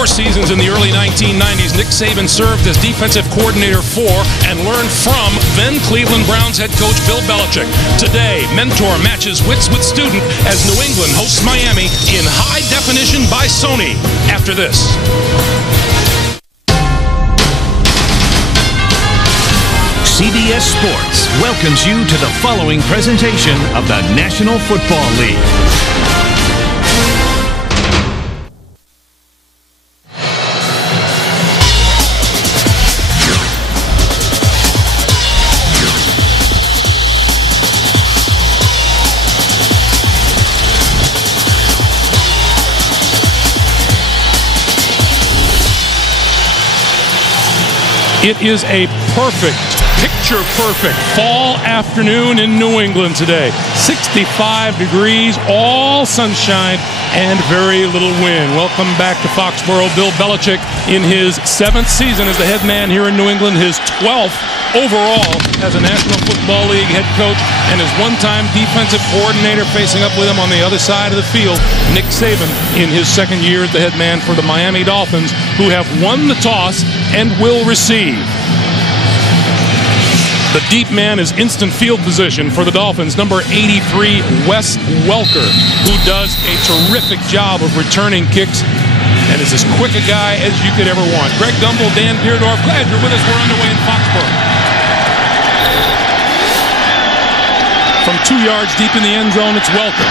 4 seasons in the early 1990s, Nick Saban served as defensive coordinator for and learned from then Cleveland Browns head coach Bill Belichick. Today, mentor matches wits with student as New England hosts Miami in high definition by Sony. After this. CBS Sports welcomes you to the following presentation of the National Football League. It is a picture-perfect fall afternoon in New England today. 65 degrees, all sunshine, and very little wind. Welcome back to Foxborough. Bill Belichick in his 7th season as the head man here in New England, his 12th overall as a National Football League head coach, and his one-time defensive coordinator facing up with him on the other side of the field, Nick Saban, in his 2nd year as the head man for the Miami Dolphins, who have won the toss and will receive. The deep man is instant field position for the Dolphins, number 83, Wes Welker, who does a terrific job of returning kicks and is as quick a guy as you could ever want. Greg Gumbel, Dan Deerdorf, glad you're with us. We're underway in Foxborough. From 2 yards deep in the end zone, it's Welker.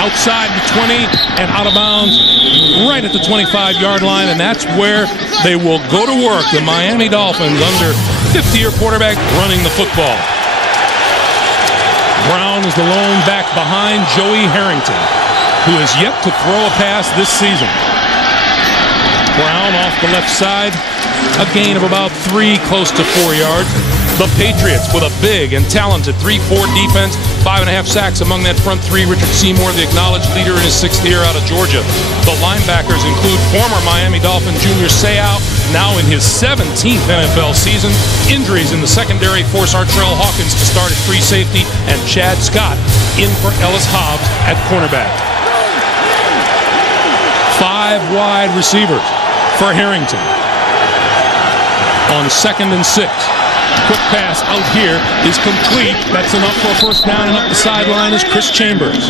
Outside the 20 and out of bounds right at the 25-yard line, and that's where they will go to work. The Miami Dolphins under 50-year quarterback running the football. Brown is the lone back behind Joey Harrington, who has yet to throw a pass this season. Brown off the left side, a gain of about 3, close to 4 yards. The Patriots with a big and talented 3-4 defense, 5.5 sacks among that front three. Richard Seymour, the acknowledged leader in his 6th year out of Georgia. The linebackers include former Miami Dolphin Junior Seau, now in his 17th NFL season. Injuries in the secondary force Artrell Hawkins to start at free safety, and Chad Scott in for Ellis Hobbs at cornerback. 5 wide receivers for Harrington on 2nd and 6. Quick pass out here is complete. That's enough for a first down, and up the sideline is Chris Chambers.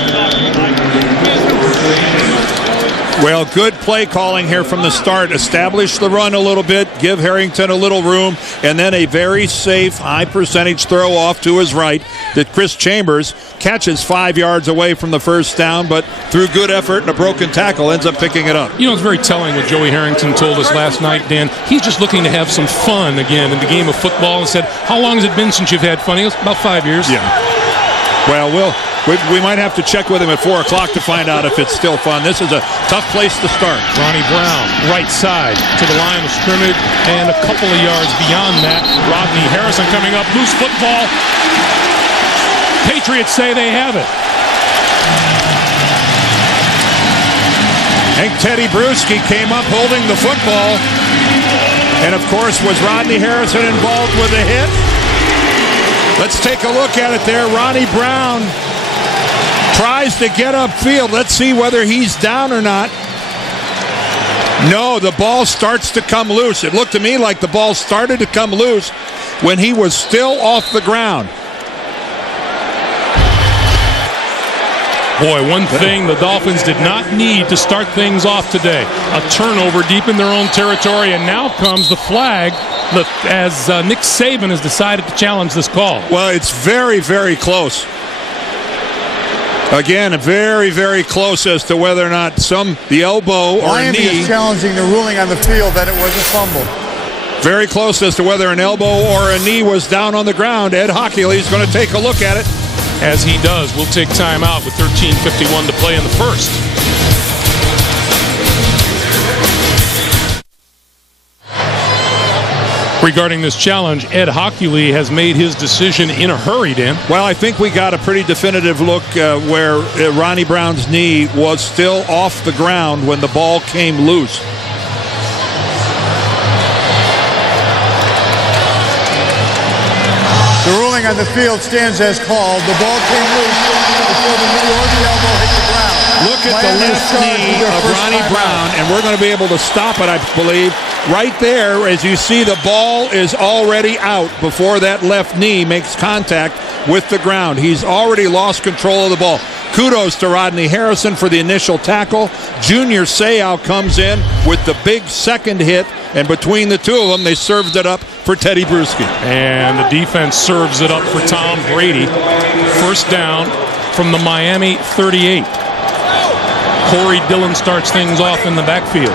Well, good play calling here from the start. Establish the run a little bit, give Harrington a little room, and then a very safe, high-percentage throw off to his right that Chris Chambers catches 5 yards away from the first down, but through good effort and a broken tackle ends up picking it up. You know, it's very telling what Joey Harrington told us last night, Dan. He's just looking to have some fun again in the game of football, and said, how long has it been since you've had fun? He goes, about 5 years. Yeah. Well, we might have to check with him at 4 o'clock to find out if it's still fun. This is a tough place to start. Ronnie Brown, right side to the line of scrimmage, and a couple of yards beyond that, Rodney Harrison coming up, loose football. Patriots say they have it. I think Teddy Bruschi came up holding the football. And, of course, was Rodney Harrison involved with a hit? Let's take a look at it there. Ronnie Brown tries to get upfield. Let's see whether he's down or not. No, the ball starts to come loose. It looked to me like the ball started to come loose when he was still off the ground. Boy, one thing the Dolphins did not need to start things off today. A turnover deep in their own territory, and now comes the flag as Nick Saban has decided to challenge this call. Well, it's very, very close. Again, very, very close as to whether or not the elbow or Miami knee. is challenging the ruling on the field that it was a fumble. Very close as to whether an elbow or a knee was down on the ground. Ed Hockley is going to take a look at it. As he does, we'll take time out with 13:51 to play in the first. Regarding this challenge, Ed Hockley has made his decision in a hurry, Dan. Well, I think we got a pretty definitive look where Ronnie Brown's knee was still off the ground when the ball came loose. The ruling on the field stands as called. The ball came loose before the knee or the elbow hit the ground. Look at the left knee of Ronnie Brown, and we're going to be able to stop it, I believe, right there. As you see, the ball is already out before that left knee makes contact with the ground. He's already lost control of the ball. Kudos to Rodney Harrison for the initial tackle. Junior Seau comes in with the big second hit, and between the two of them, they served it up for Teddy Bruschi. And the defense serves it up for Tom Brady. First down from the Miami 38. Corey Dillon starts things off in the backfield.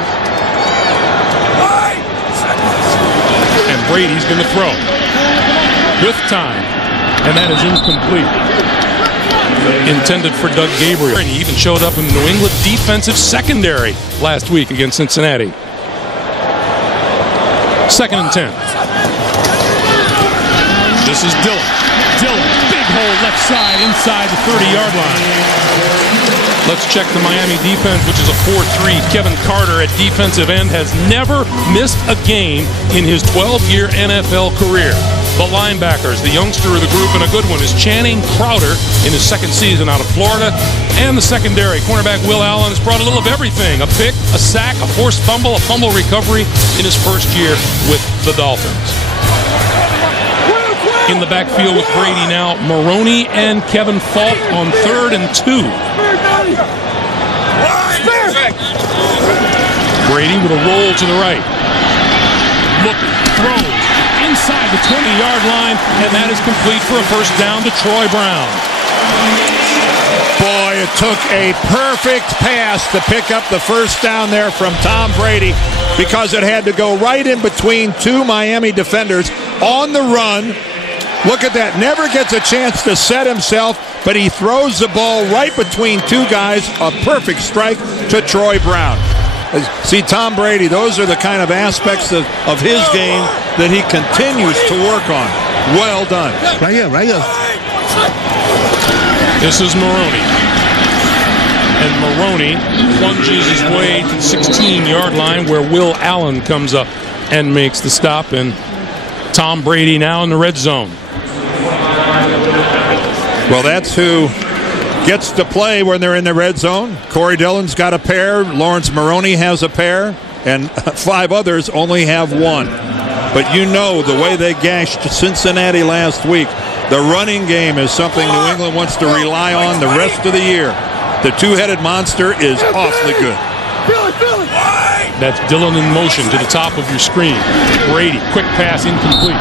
And Brady's going to throw with time. And that is incomplete. Intended for Doug Gabriel. And he even showed up in the New England defensive secondary last week against Cincinnati. 2nd and 10. This is Dillon. Dillon, big hole left side inside the 30-yard line. Let's check the Miami defense, which is a 4-3. Kevin Carter at defensive end has never missed a game in his 12-year NFL career. The linebackers, the youngster of the group and a good one, is Channing Crowder in his second season out of Florida. And the secondary, cornerback Will Allen has brought a little of everything. A pick, a sack, a forced fumble, a fumble recovery in his first year with the Dolphins. In the backfield with Brady now, Maroney and Kevin Falk on 3rd and 2. Brady with a roll to the right. Look, throws inside the 20-yard line, and that is complete for a first down to Troy Brown. Boy, it took a perfect pass to pick up the first down there from Tom Brady because it had to go right in between two Miami defenders on the run. Look at that. Never gets a chance to set himself, but he throws the ball right between two guys. A perfect strike to Troy Brown. See, Tom Brady, those are the kind of aspects of his game that he continues to work on. Well done. Right here, right here. This is Maroney. And Maroney plunges his way to the 16-yard line where Will Allen comes up and makes the stop. And Tom Brady now in the red zone. Well, that's who gets to play when they're in the red zone. Corey Dillon's got a pair. Lawrence Maroney has a pair. And 5 others only have 1. But you know the way they gashed Cincinnati last week, the running game is something New England wants to rely on the rest of the year. The two-headed monster is awfully good. That's Dillon in motion to the top of your screen. Brady, quick pass, incomplete.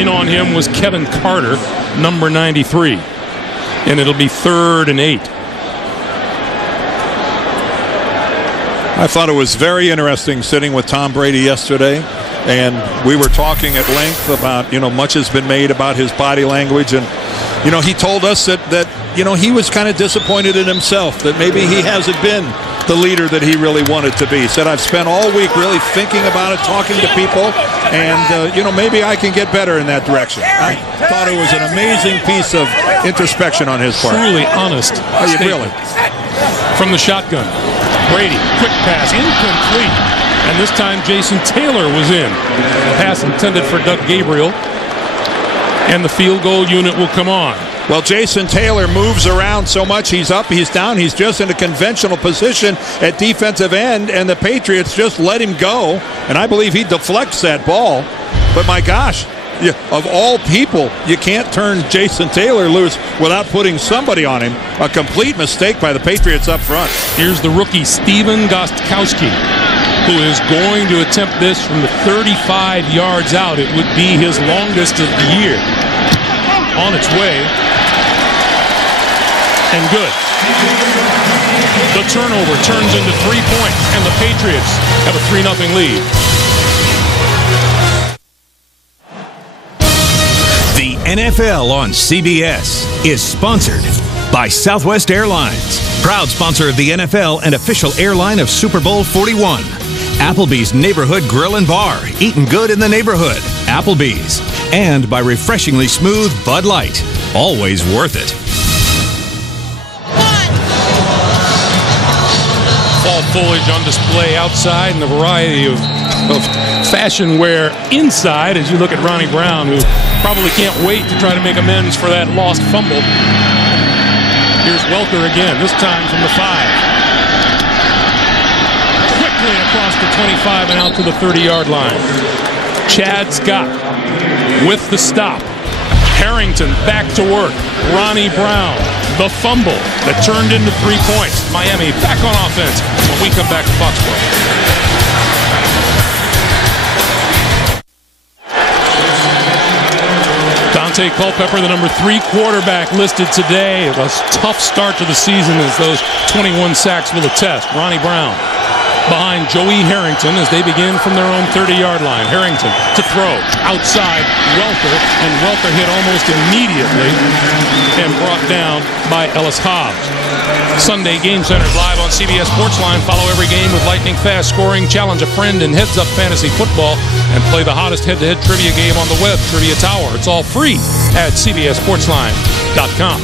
In on him was Kevin Carter, number 93. And it'll be 3rd and 8. I thought it was very interesting sitting with Tom Brady yesterday, and we were talking at length about, much has been made about his body language, and, he told us that he was kind of disappointed in himself, that maybe he hasn't been the leader that he really wanted to be. He said, I've spent all week really thinking about it, talking to people, and, maybe I can get better in that direction. I thought it was an amazing piece of introspection on his part. Truly honest statement. Really? From the shotgun. Brady, quick pass, incomplete. And this time Jason Taylor was in. A pass intended for Doug Gabriel. And the field goal unit will come on. Well, Jason Taylor moves around so much. He's up, he's down, he's just in a conventional position at defensive end, and the Patriots just let him go. And I believe he deflects that ball. But my gosh, of all people, you can't turn Jason Taylor loose without putting somebody on him. A complete mistake by the Patriots up front. Here's the rookie, Steven Gostkowski, who is going to attempt this from the 35 yards out. It would be his longest of the year. On its way. And good. The turnover turns into 3 points, and the Patriots have a 3-0 lead. The NFL on CBS is sponsored by Southwest Airlines, proud sponsor of the NFL and official airline of Super Bowl 41. Applebee's Neighborhood Grill and Bar, eating good in the neighborhood. Applebee's. And by refreshingly smooth Bud Light, always worth it. Fall foliage on display outside and a variety of fashion wear inside as you look at Ronnie Brown, who probably can't wait to try to make amends for that lost fumble. Here's Welker again, this time from the 5. Quickly across the 25 and out to the 30-yard line. Chad Scott with the stop. Harrington back to work. Ronnie Brown, the fumble that turned into 3 points. Miami back on offense when we come back to Foxborough. Dante Culpepper, the number 3 quarterback listed today. It was a tough start to the season, as those 21 sacks will attest. Ronnie Brown behind Joey Harrington as they begin from their own 30-yard line. Harrington to throw outside Welker, and Welker hit almost immediately and brought down by Ellis Hobbs. Sunday Game Center live on CBS Sportsline. Follow every game with lightning-fast scoring. Challenge a friend in Heads Up Fantasy Football and play the hottest head-to-head trivia game on the web, Trivia Tower. It's all free at cbssportsline.com.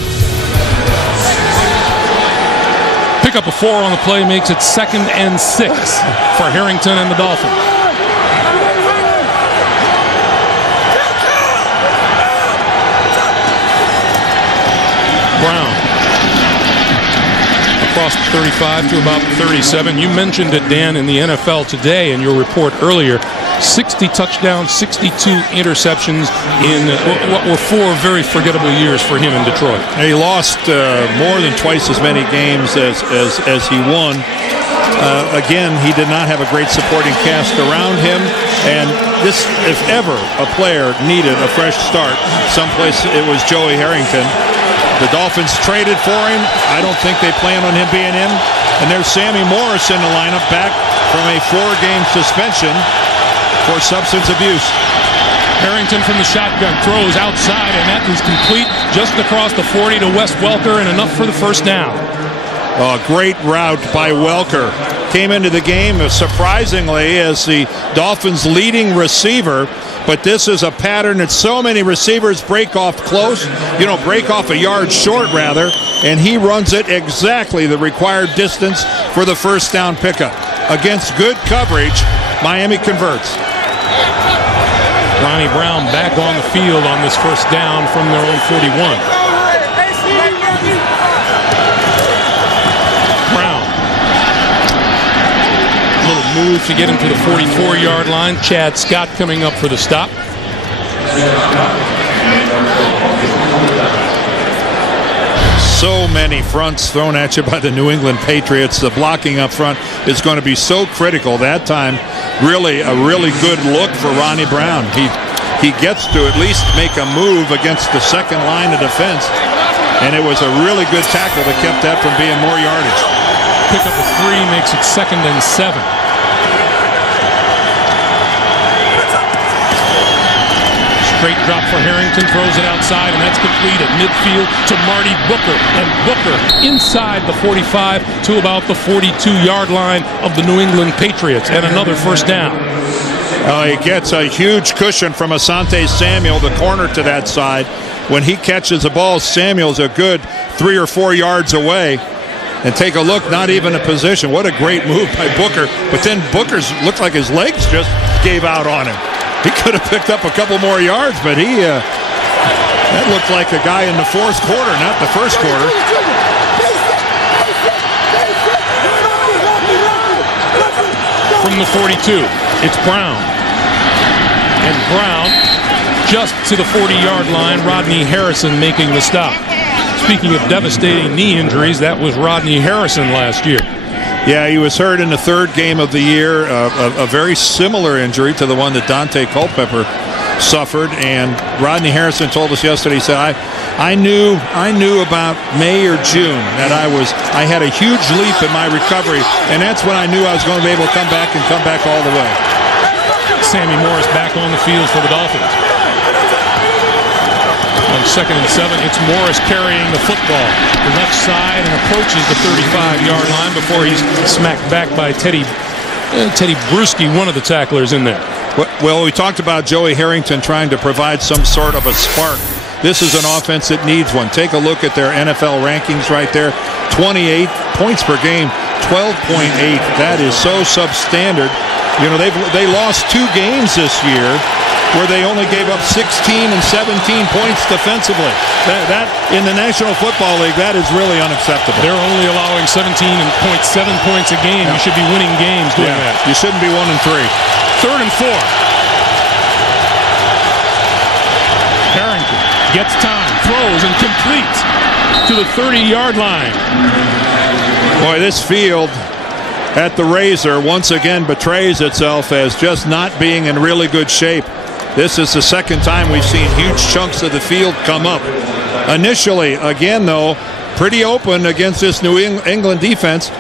Pick up a 4 on the play makes it 2nd and 6 for Harrington and the Dolphins. Brown across the 35 to about 37. You mentioned it, Dan, in the NFL Today in your report earlier. 60 touchdowns, 62 interceptions in what were 4 very forgettable years for him in Detroit. He lost more than twice as many games as he won. Again, he did not have a great supporting cast around him, and this, if ever a player needed a fresh start, someplace it was Joey Harrington. The Dolphins traded for him. I don't think they plan on him being in. And there's Sammy Morris in the lineup, back from a 4-game suspension for substance abuse. Harrington from the shotgun throws outside, and that is complete just across the 40 to Wes Welker, and enough for the first down. A great route by Welker. Came into the game surprisingly as the Dolphins' leading receiver, but this is a pattern that so many receivers break off close, break off a yard short rather, and he runs it exactly the required distance for the first down pickup. Against good coverage, Miami converts. Ronnie Brown back on the field on this first down from their own 41. Move to get him to the 44-yard line. Chad Scott coming up for the stop. So many fronts thrown at you by the New England Patriots. The blocking up front is going to be so critical. That time, really a really good look for Ronnie Brown. He gets to at least make a move against the second line of defense, and it was a really good tackle that kept that from being more yardage. Pick up a 3 makes it 2nd and 7. Straight drop for Harrington, throws it outside, and that's complete at midfield to Marty Booker. And Booker inside the 45 to about the 42-yard line of the New England Patriots, and another first down. He gets a huge cushion from Asante Samuel, the corner to that side. When he catches the ball, Samuel's a good 3 or 4 yards away. And take a look, not even a position. What a great move by Booker. But then Booker's looked like his legs just gave out on him. He could have picked up a couple more yards, but that looked like a guy in the 4th quarter, not the 1st quarter. From the 42, it's Brown. And Brown just to the 40-yard line. Rodney Harrison making the stop. Speaking of devastating knee injuries, that was Rodney Harrison last year. Yeah, he was hurt in the 3rd game of the year, a very similar injury to the one that Dante Culpepper suffered. And Rodney Harrison told us yesterday, he said, I knew about May or June that I had a huge leap in my recovery, and that's when I knew I was going to be able to come back all the way. Sammy Morris back on the field for the Dolphins. On 2nd and 7, it's Morris carrying the football. The left side and approaches the 35-yard line before he's smacked back by Teddy Bruschi, one of the tacklers in there. Well, we talked about Joey Harrington trying to provide some sort of a spark. This is an offense that needs one. Take a look at their NFL rankings right there. 28 points per game, 12.8. That is so substandard. They lost 2 games this year, where they only gave up 16 and 17 points defensively. That in the National Football League, that is really unacceptable. They're only allowing 17.7 points a game. You should be winning games doing that. You shouldn't be 1 and 3. 3rd and 4. Harrington gets time, throws, and completes to the 30-yard line. Boy, this field at the Razor once again betrays itself as just not being in really good shape. This is the second time we've seen huge chunks of the field come up. Initially, again, though, pretty open against this New England defense.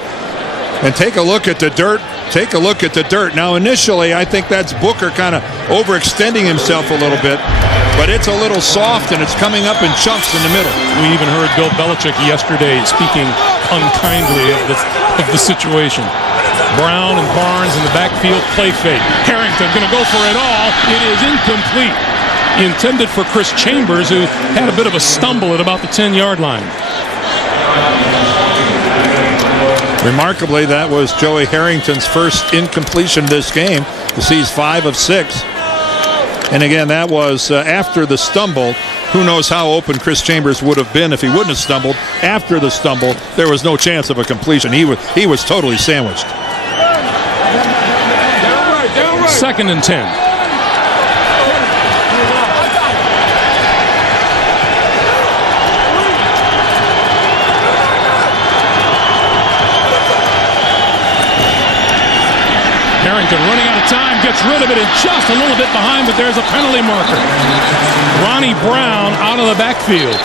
And take a look at the dirt. Take a look at the dirt. Now, initially, I think that's Booker kind of overextending himself a little bit. But it's a little soft, and it's coming up in chunks in the middle. We even heard Bill Belichick yesterday speaking unkindly of the situation. Brown and Barnes in the backfield, play fake. Harrington going to go for it all. It is incomplete. Intended for Chris Chambers, who had a bit of a stumble at about the 10-yard line. Remarkably, that was Joey Harrington's first incompletion this game. He's 5 of 6. And again, that was after the stumble. Who knows how open Chris Chambers would have been if he wouldn't have stumbled. After the stumble, there was no chance of a completion. He was totally sandwiched. 2nd and 10. Harrington running out of time, gets rid of it, and just a little bit behind, but there's a penalty marker. Ronnie Brown out of the backfield.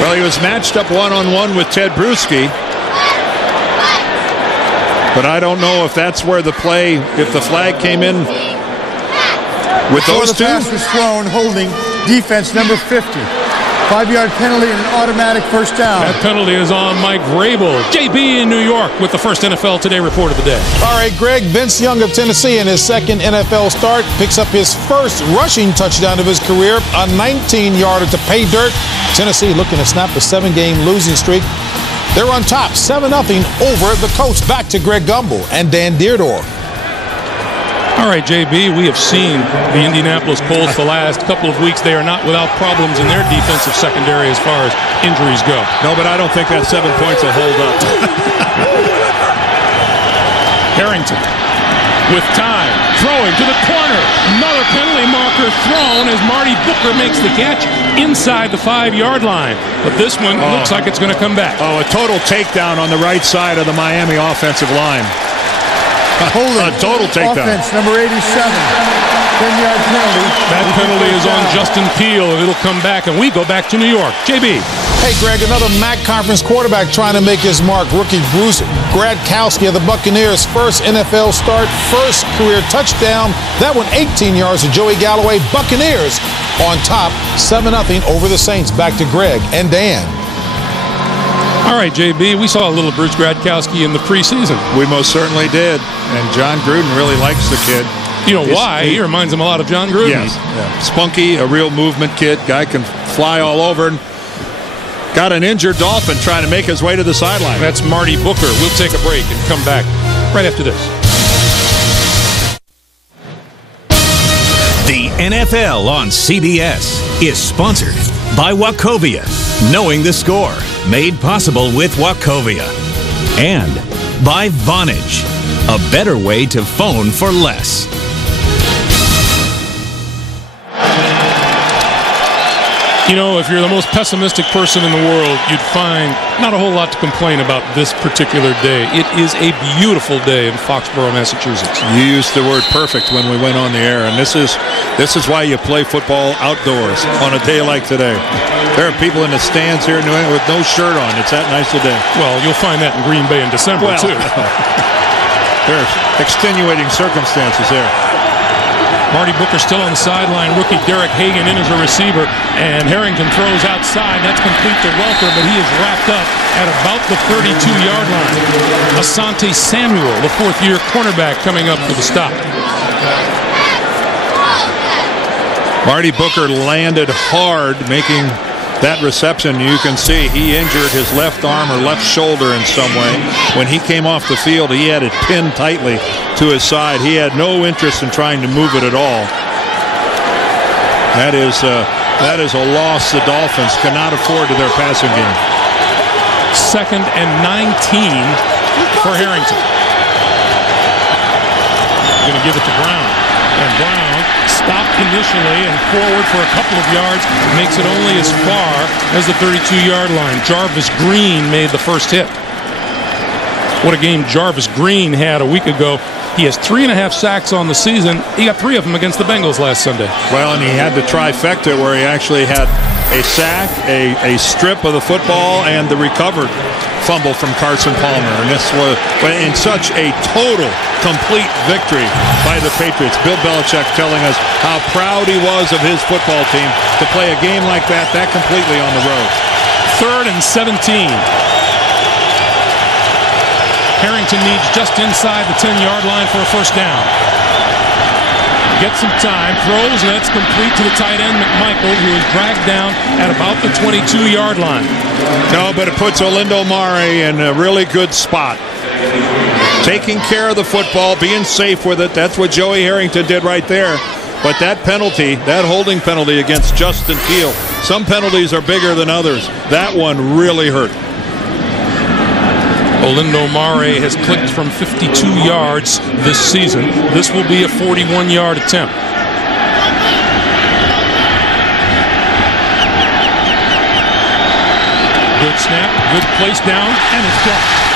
Well, he was matched up one-on-one with Ted Bruschi. But I don't know if that's where the play, if the flag came in with those two. The pass was thrown, holding defense number 50. 5-yard penalty and an automatic first down. That penalty is on Mike Vrabel. JB in New York with the first NFL Today report of the day. All right, Greg, Vince Young of Tennessee in his second NFL start picks up his first rushing touchdown of his career, a 19-yarder to pay dirt. Tennessee looking to snap a 7-game losing streak. They're on top, 7-0 over the Colts. Back to Greg Gumbel and Dan Deardorff. All right, JB, we have seen the Indianapolis Colts the last couple of weeks. They are not without problems in their defensive secondary as far as injuries go. No, but I don't think that 7 points will hold up. Harrington with time, throwing to the corner. Another penalty marker thrown as Marty Booker makes the catch inside the 5-yard line. But this one looks like it's going to come back. Oh, a total takedown on the right side of the Miami offensive line. A total takedown. Offense, number 87. 10-yard penalty. That penalty is on Justin Peel, and it'll come back, and we go back to New York. JB. Hey, Greg, another MAC conference quarterback trying to make his mark. Rookie Bruce Gradkowski of the Buccaneers' first NFL start, first career touchdown. That one 18 yards to Joey Galloway. Buccaneers on top, 7-0 over the Saints. Back to Greg and Dan. All right, JB, we saw a little Bruce Gradkowski in the preseason. We most certainly did. And John Gruden really likes the kid. You know why? He reminds him a lot of John Gruden. Yes. Yeah. Spunky, a real movement kid. Guy can fly all over. And got an injured Dolphin trying to make his way to the sideline. That's Marty Booker. We'll take a break and come back right after this. The NFL on CBS is sponsored by Wachovia. Knowing the score, made possible with Wachovia. And by Vonage, a better way to phone for less. You know, if you're the most pessimistic person in the world, you'd find not a whole lot to complain about this particular day. It is a beautiful day in Foxborough, Massachusetts. You used the word perfect when we went on the air, and this is why you play football outdoors on a day like today. There are people in the stands here in New England with no shirt on. It's that nice a day. Well, you'll find that in Green Bay in December, too. There's extenuating circumstances there. Marty Booker still on the sideline. Rookie Derek Hagan in as a receiver. And Harrington throws outside. That's complete to Welker, but he is wrapped up at about the 32-yard line. Asante Samuel, the fourth-year cornerback, coming up for the stop. Marty Booker landed hard, making that reception. You can see he injured his left arm or left shoulder in some way. When he came off the field, he had it pinned tightly to his side. He had no interest in trying to move it at all. That is a loss the Dolphins cannot afford to their passing game. 2nd and 19 for Harrington. Going to give it to Brown. And Brown stopped initially and forward for a couple of yards. Makes it only as far as the 32-yard line. Jarvis Green made the first hit. What a game Jarvis Green had a week ago. He has 3.5 sacks on the season. He got 3 of them against the Bengals last Sunday. Well, and he had the trifecta where he actually had a sack, a strip of the football, and the recovered fumble from Carson Palmer. And this was in such a total, complete victory by the Patriots. Bill Belichick telling us how proud he was of his football team to play a game like that completely on the road. 3rd and 17. Harrington needs just inside the 10-yard line for a first down. Gets some time, throws, and that's complete to the tight end, McMichael, who is dragged down at about the 22-yard line. No, but it puts Olindo Mare in a really good spot. Taking care of the football, being safe with it. That's what Joey Harrington did right there. But that penalty, that holding penalty against Justin Thiel, some penalties are bigger than others. That one really hurt. Olindo Mare has clicked from 52 yards this season. This will be a 41-yard attempt. Good snap, good place down, and it's blocked.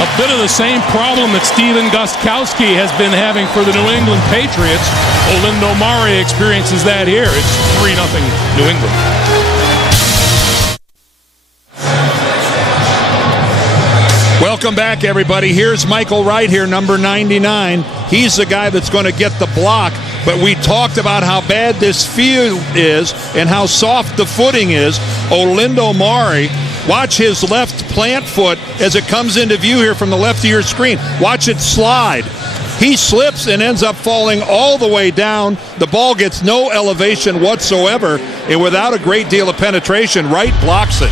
A bit of the same problem that Steven Gostkowski has been having for the New England Patriots. Olindo Mare experiences that here. It's 3-0 New England. Welcome back, everybody. Here's Michael Wright here, number 99. He's the guy that's going to get the block. But we talked about how bad this field is and how soft the footing is. Olindo Mare, watch his left plant foot as it comes into view here from the left of your screen. Watch it slide. He slips and ends up falling all the way down. The ball gets no elevation whatsoever, and without a great deal of penetration, Wright blocks it.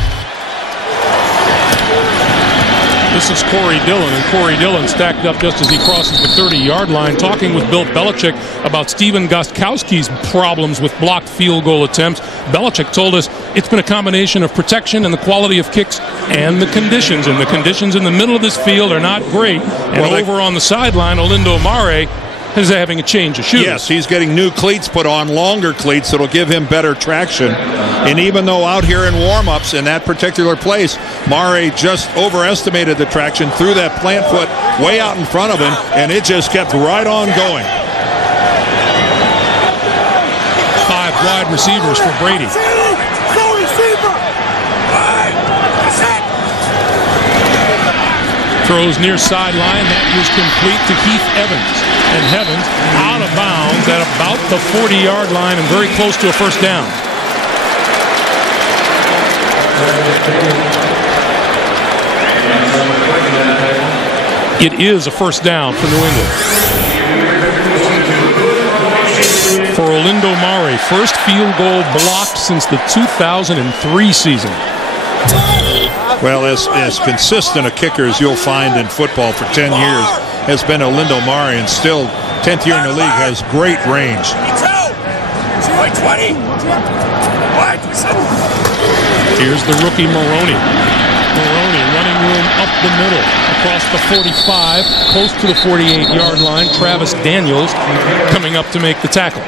This is Corey Dillon, and Corey Dillon stacked up just as he crosses the 30-yard line, talking with Bill Belichick about Steven Gostkowski's problems with blocked field goal attempts. Belichick told us it's been a combination of protection and the quality of kicks and the conditions. And the conditions in the middle of this field are not great. And over on the sideline, Olindo Mare is having a change of shoes. Yes, he's getting new cleats put on, longer cleats that'll give him better traction. And even though out here in warm-ups in that particular place, Mare just overestimated the traction, threw that plant foot way out in front of him, and it just kept right on going. 5 wide receivers for Brady. Throws near sideline. That is complete to Heath Evans. And Evans out of bounds at about the 40-yard line and very close to a first down. It is a first down for New England. For Olindo Mare, first field goal blocked since the 2003 season. Well, as consistent a kicker as you'll find in football for 10 years has been Olindo Mare, and still 10th year in the league, has great range. Here's the rookie Maroney. Maroney running room up the middle, across the 45, close to the 48-yard line. Travis Daniels coming up to make the tackle.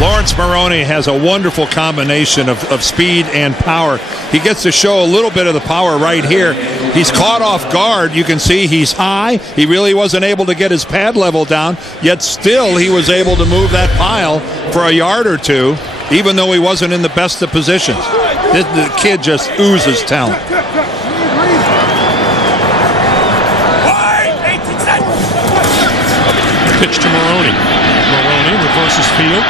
Lawrence Maroney has a wonderful combination of speed and power. He gets to show a little bit of the power right here. He's caught off guard. You can see he's high. He really wasn't able to get his pad level down, yet still he was able to move that pile for a yard or two, even though he wasn't in the best of positions. The kid just oozes talent. Pitch to Maroney. Maroney reverses field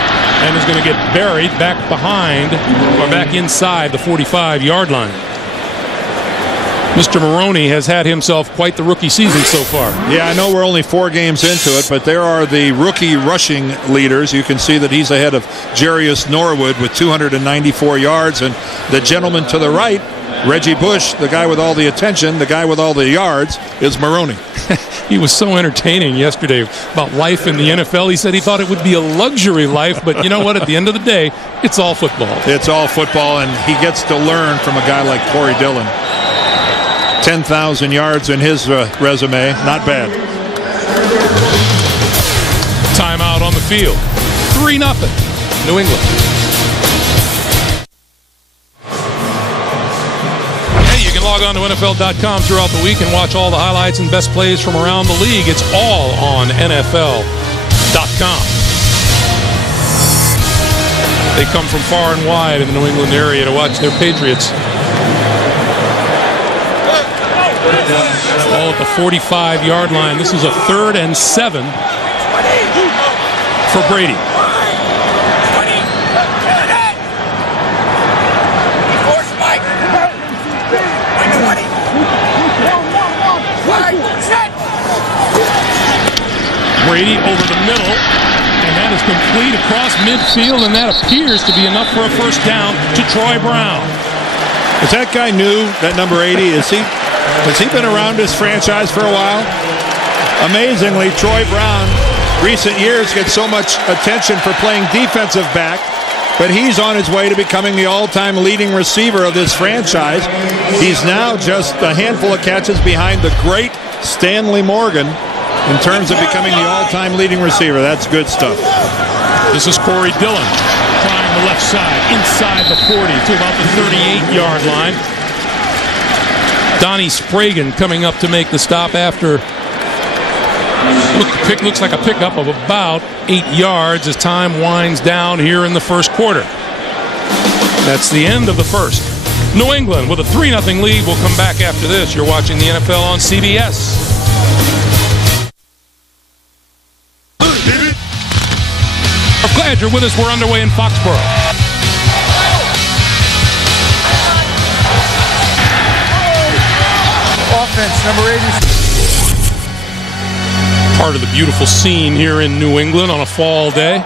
and is going to get buried back behind, or back inside the 45-yard line. Mr. Maroney has had himself quite the rookie season so far. Yeah, I know we're only 4 games into it, but there are the rookie rushing leaders. You can see that he's ahead of Jarius Norwood with 294 yards, and the gentleman to the right, Reggie Bush, the guy with all the attention, the guy with all the yards, is Maroney. He was so entertaining yesterday about life in the NFL. He said he thought it would be a luxury life, but you know what? At the end of the day, it's all football. It's all football, and he gets to learn from a guy like Corey Dillon. 10,000 yards in his resume. Not bad. Timeout on the field. 3-0. New England. Log on to NFL.com throughout the week and watch all the highlights and best plays from around the league. It's all on NFL.com. They come from far and wide in the New England area to watch their Patriots. All at the 45-yard line. This is a 3rd and 7 for Brady. Brady over the middle, and that is complete across midfield, and that appears to be enough for a first down to Troy Brown. Is that guy new, that number 80? Has he been around this franchise for a while? Amazingly, Troy Brown, recent years, gets so much attention for playing defensive back, but he's on his way to becoming the all-time leading receiver of this franchise. He's now just a handful of catches behind the great Stanley Morgan in terms of becoming the all-time leading receiver. That's good stuff. This is Corey Dillon trying the left side, inside the 40 to about the 38-yard line. Donnie Spragan coming up to make the stop after looks like a pickup of about 8 yards as time winds down here in the first quarter. That's the end of the first. New England with a 3-0 lead. We'll come back after this. You're watching the NFL on CBS. I'm glad you're with us. We're underway in Foxborough. Offense, number 80. Part of the beautiful scene here in New England on a fall day.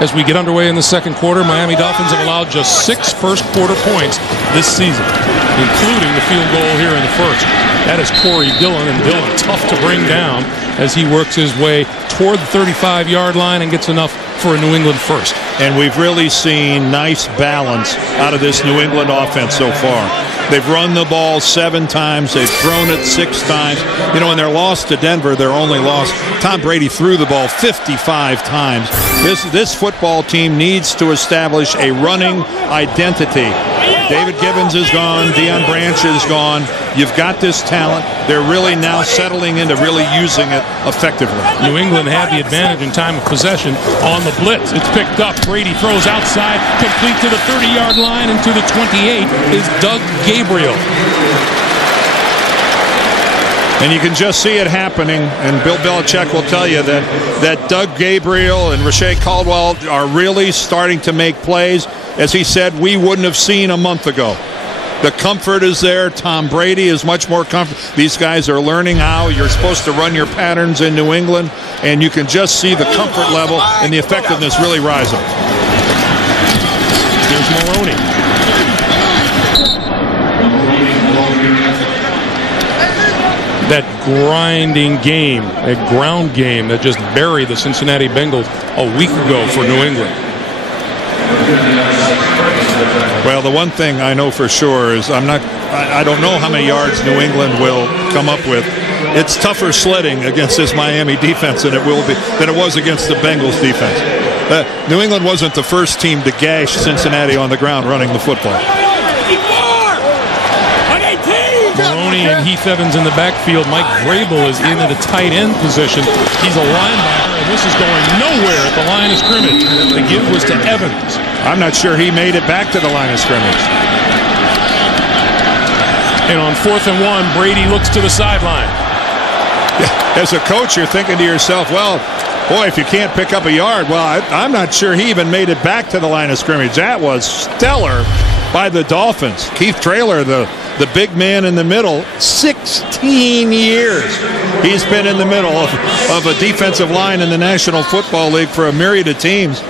As we get underway in the second quarter, Miami Dolphins have allowed just 6 first-quarter points this season, including the field goal here in the first. That is Corey Dillon, and Dillon tough to bring down as he works his way toward the 35-yard line and gets enough for a New England first. And we've really seen nice balance out of this New England offense so far. They've run the ball 7 times. They've thrown it 6 times. You know, in their loss to Denver, their only loss, Tom Brady threw the ball 55 times. This football team needs to establish a running identity. David Gibbons is gone. Deion Branch is gone. You've got this talent. They're really now settling into really using it effectively. New England had the advantage in time of possession on the blitz. It's picked up. Brady throws outside, complete to the 30-yard line, and to the 28 is Doug Gabriel. And you can just see it happening, and Bill Belichick will tell you that Doug Gabriel and Rashae Caldwell are really starting to make plays, as he said, we wouldn't have seen a month ago. The comfort is there. Tom Brady is much more comfortable. These guys are learning how you're supposed to run your patterns in New England, and you can just see the comfort level and the effectiveness really rising. Here's Maroney. That grinding game, a ground game that just buried the Cincinnati Bengals a week ago for New England. Well, the one thing I know for sure is I don't know how many yards New England will come up with. It's tougher sledding against this Miami defense than it was against the Bengals defense. New England wasn't the first team to gash Cincinnati on the ground running the football. Maroney and Heath Evans in the backfield. Mike Vrabel is in at a tight end position. He's a linebacker, and this is going nowhere at the line of scrimmage. The give was to Evans. I'm not sure he made it back to the line of scrimmage. And on 4th and 1, Brady looks to the sideline. As a coach, you're thinking to yourself, well, boy, if you can't pick up a yard, well, I'm not sure he even made it back to the line of scrimmage. That was stellar by the Dolphins. Keith Traylor, the big man in the middle, 16 years he's been in the middle of a defensive line in the National Football League for a myriad of teams.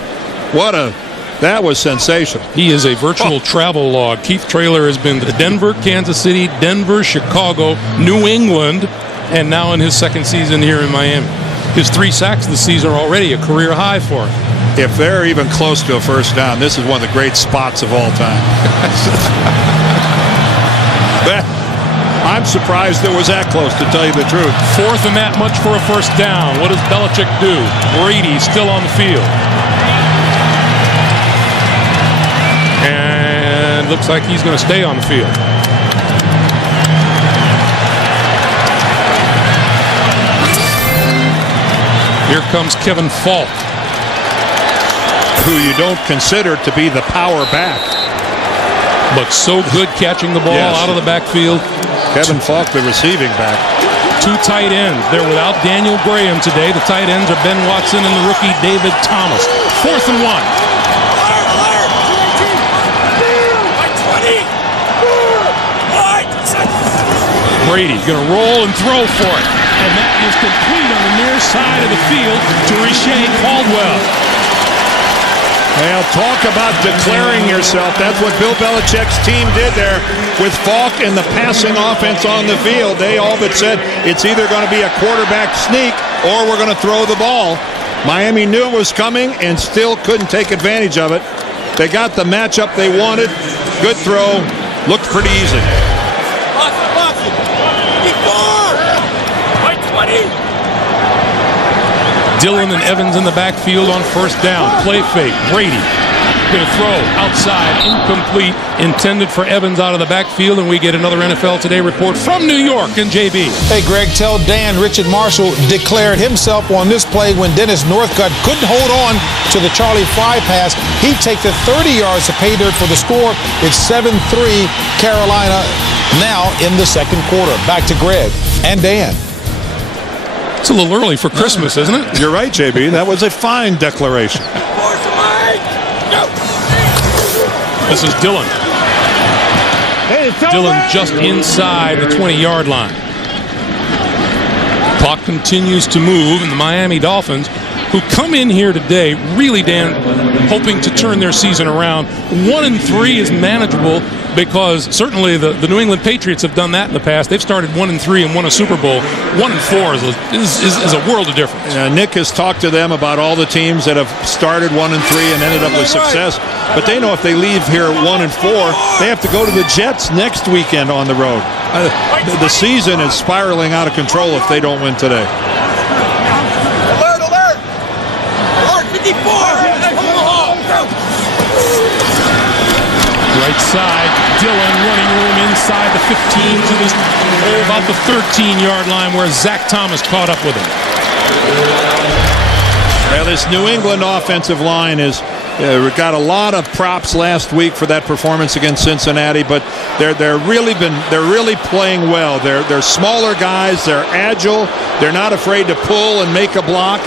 That was sensational. He is a virtual travel log. Keith Traylor has been to Denver, Kansas City, Denver, Chicago, New England, and now in his second season here in Miami. His 3 sacks this season are already a career high for him. If they're even close to a first down, this is one of the great spots of all time. I'm surprised it was that close, to tell you the truth. 4th and that much for a first down. What does Belichick do? Brady still on the field. And looks like he's going to stay on the field. Here comes Kevin Falk, who you don't consider to be the power back. But so good catching the ball out of the backfield. Kevin Falk, the receiving back. 2 tight ends. They're without Daniel Graham today. The tight ends are Ben Watson and the rookie David Thomas. 4th and 1. Brady going to roll and throw for it. And that is complete on the near side of the field to Rashae Caldwell. Well, talk about declaring yourself. That's what Bill Belichick's team did there with Falk and the passing offense on the field. They all but said it's either going to be a quarterback sneak or we're going to throw the ball. Miami knew it was coming and still couldn't take advantage of it. They got the matchup they wanted. Good throw. Looked pretty easy. Dillon and Evans in the backfield on first down. Play fake. Brady going to throw outside. Incomplete. Intended for Evans out of the backfield. And we get another NFL Today report from New York and JB. Hey, Greg, tell Dan Richard Marshall declared himself on this play when Dennis Northcutt couldn't hold on to the Charlie Fry pass. He'd take the 30 yards to pay dirt for the score. It's 7-3 Carolina now in the second quarter. Back to Greg and Dan. It's a little early for Christmas, isn't it? You're right, JB. That was a fine declaration. This is Dillon. Dillon just inside the 20-yard line. Clock continues to move, and the Miami Dolphins, who come in here today, really, Dan, hoping to turn their season around. 1-3 is manageable because certainly the New England Patriots have done that in the past. They've started 1-3 and won a Super Bowl. 1-4 is a world of difference. Nick has talked to them about all the teams that have started 1-3 and ended up with success. But they know if they leave here 1-4, they have to go to the Jets next weekend on the road. The season is spiraling out of control if they don't win today. Alert, alert! Alert, 54! Right side, Dillon running room inside the 15 to about the 13-yard line where Zach Thomas caught up with him. Well, this New England offensive line is got a lot of props last week for that performance against Cincinnati, but they're really playing well. They're smaller guys, they're agile, they're not afraid to pull and make a block.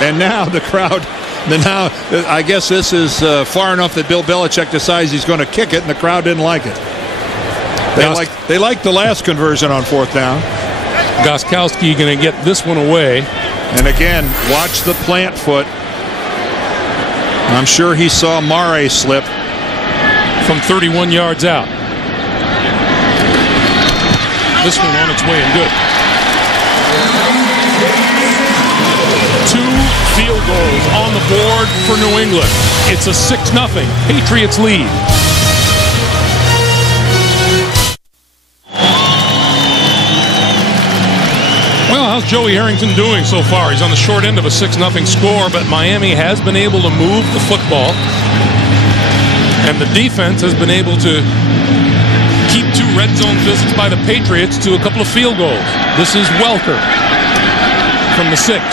And now the crowd. Now, I guess this is far enough that Bill Belichick decides he's going to kick it, and the crowd didn't like it. They liked the last conversion on 4th down. Gostkowski going to get this one away. And again, watch the plant foot. I'm sure he saw Mare slip. From 31 yards out. This one on its way and good. 2 field goals on the board for New England. It's a 6-0 Patriots lead. Well, how's Joey Harrington doing so far? He's on the short end of a 6-0 score, but Miami has been able to move the football. And the defense has been able to keep 2 red zone visits by the Patriots to a couple of field goals. This is Welker from the 6.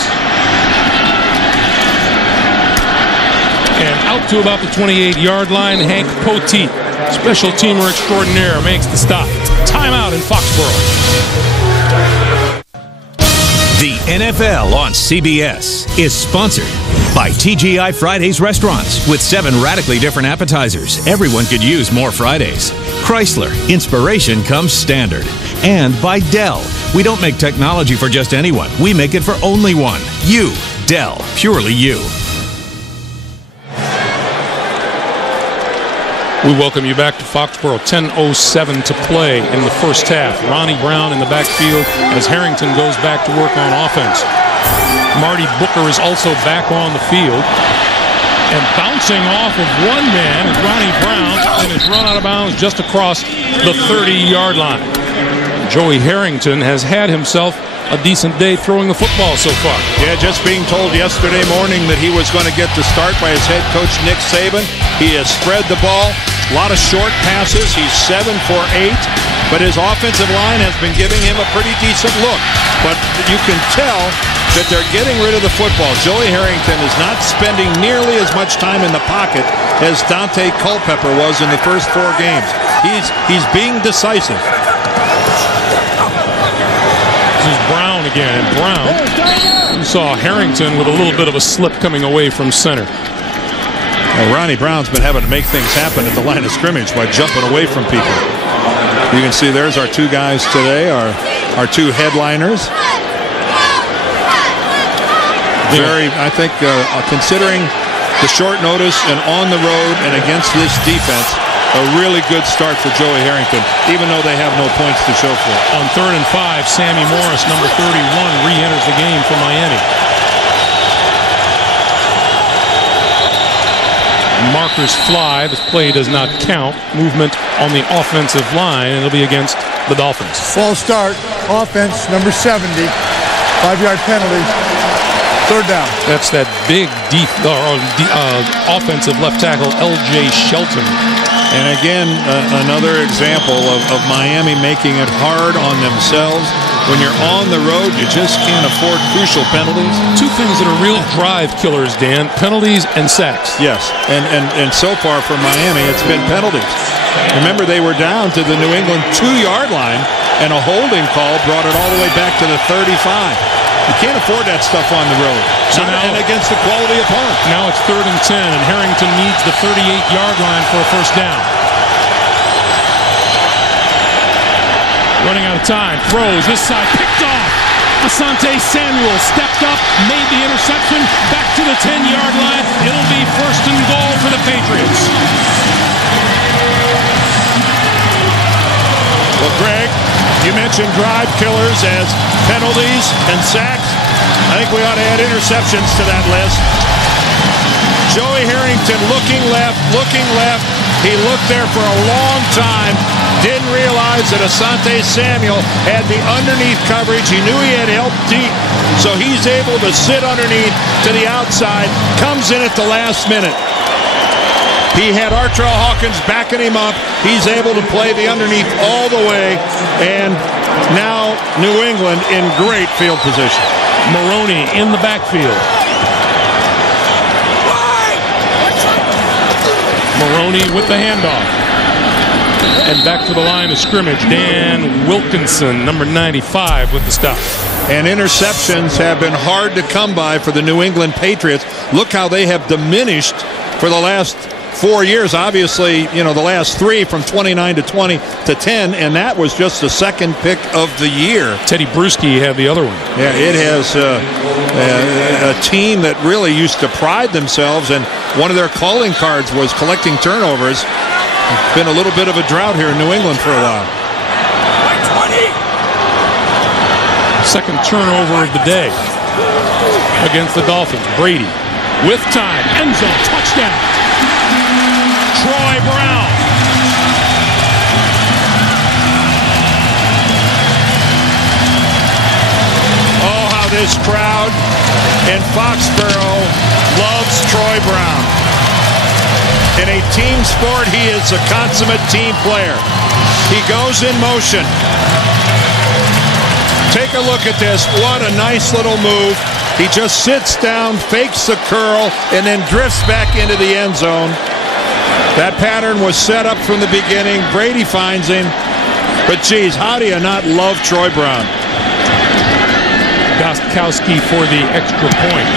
And out to about the 28-yard line, Hank Poteet, special teamer extraordinaire, makes the stop. Timeout in Foxborough. The NFL on CBS is sponsored by TGI Fridays Restaurants with 7 radically different appetizers. Everyone could use more Fridays. Chrysler, inspiration comes standard. And by Dell. We don't make technology for just anyone. We make it for only one. You. Dell. Purely you. We welcome you back to Foxborough. 10:07 to play in the first half. Ronnie Brown in the backfield as Harrington goes back to work on offense. Marty Booker is also back on the field. And bouncing off of one man is Ronnie Brown, and is run out of bounds just across the 30-yard line. Joey Harrington has had himself a decent day throwing the football so far. Yeah, just being told yesterday morning that he was going to get the start by his head coach, Nick Saban. He has spread the ball. A lot of short passes. He's 7 for 8, but his offensive line has been giving him a pretty decent look. But you can tell that they're getting rid of the football. Joey Harrington is not spending nearly as much time in the pocket as Dante Culpepper was in the first 4 games. He's being decisive. This is Brown again, and Brown, you saw Harrington with a little bit of a slip coming away from center. Well, Ronnie Brown's been having to make things happen at the line of scrimmage by jumping away from people. You can see there's our 2 guys today, our 2 headliners. I think, considering the short notice and on the road and against this defense, a really good start for Joey Harrington, even though they have no points to show for it. On 3rd and 5, Sammy Morris, number 31, re-enters the game for Miami. Markers fly. This play does not count. Movement on the offensive line, and it'll be against the Dolphins. False start. Offense, number 70. 5-yard penalty. 3rd down. That's that big offensive left tackle, L.J. Shelton. And again, another example of Miami making it hard on themselves. When you're on the road, you just can't afford crucial penalties. 2 things that are real drive killers, Dan: penalties and sacks. Yes, and so far for Miami, it's been penalties. Remember, they were down to the New England 2-yard line, and a holding call brought it all the way back to the 35. You can't afford that stuff on the road. So now, and against the quality opponent. Now it's 3rd and 10, and Harrington needs the 38-yard line for a first down. Running out of time. Throws this side. Picked off. Asante Samuel stepped up, made the interception. Back to the 10-yard line. It'll be 1st and goal for the Patriots. Well, Greg, you mentioned drive killers as penalties and sacks. I think we ought to add interceptions to that list. Joey Harrington looking left. He looked there for a long time. Didn't realize that Asante Samuel had the underneath coverage. He knew he had help deep, so he's able to sit underneath to the outside. Comes in at the last minute. He had Artrell Hawkins backing him up. He's able to play the underneath all the way. And now New England in great field position. Maroney in the backfield. Maroney with the handoff. And back to the line of scrimmage. Dan Wilkinson, number 95, with the stop. And interceptions have been hard to come by for the New England Patriots. Look how they have diminished for the last 4 years. Obviously, the last 3 from 29 to 20 to 10, and that was just the 2nd pick of the year. Teddy Bruschi had the other one. Yeah, it has a team that really used to pride themselves, and one of their calling cards was collecting turnovers. It's been a little bit of a drought here in New England for a while. 2nd turnover of the day against the Dolphins. Brady with time. End zone. Touchdown. Troy Brown. Oh, how this crowd in Foxborough loves Troy Brown. In a team sport, he is a consummate team player. He goes in motion. Take a look at this. What a nice little move. He just sits down, fakes the curl, and then drifts back into the end zone. That pattern was set up from the beginning. Brady finds him. But, geez, how do you not love Troy Brown? Gostkowski for the extra point.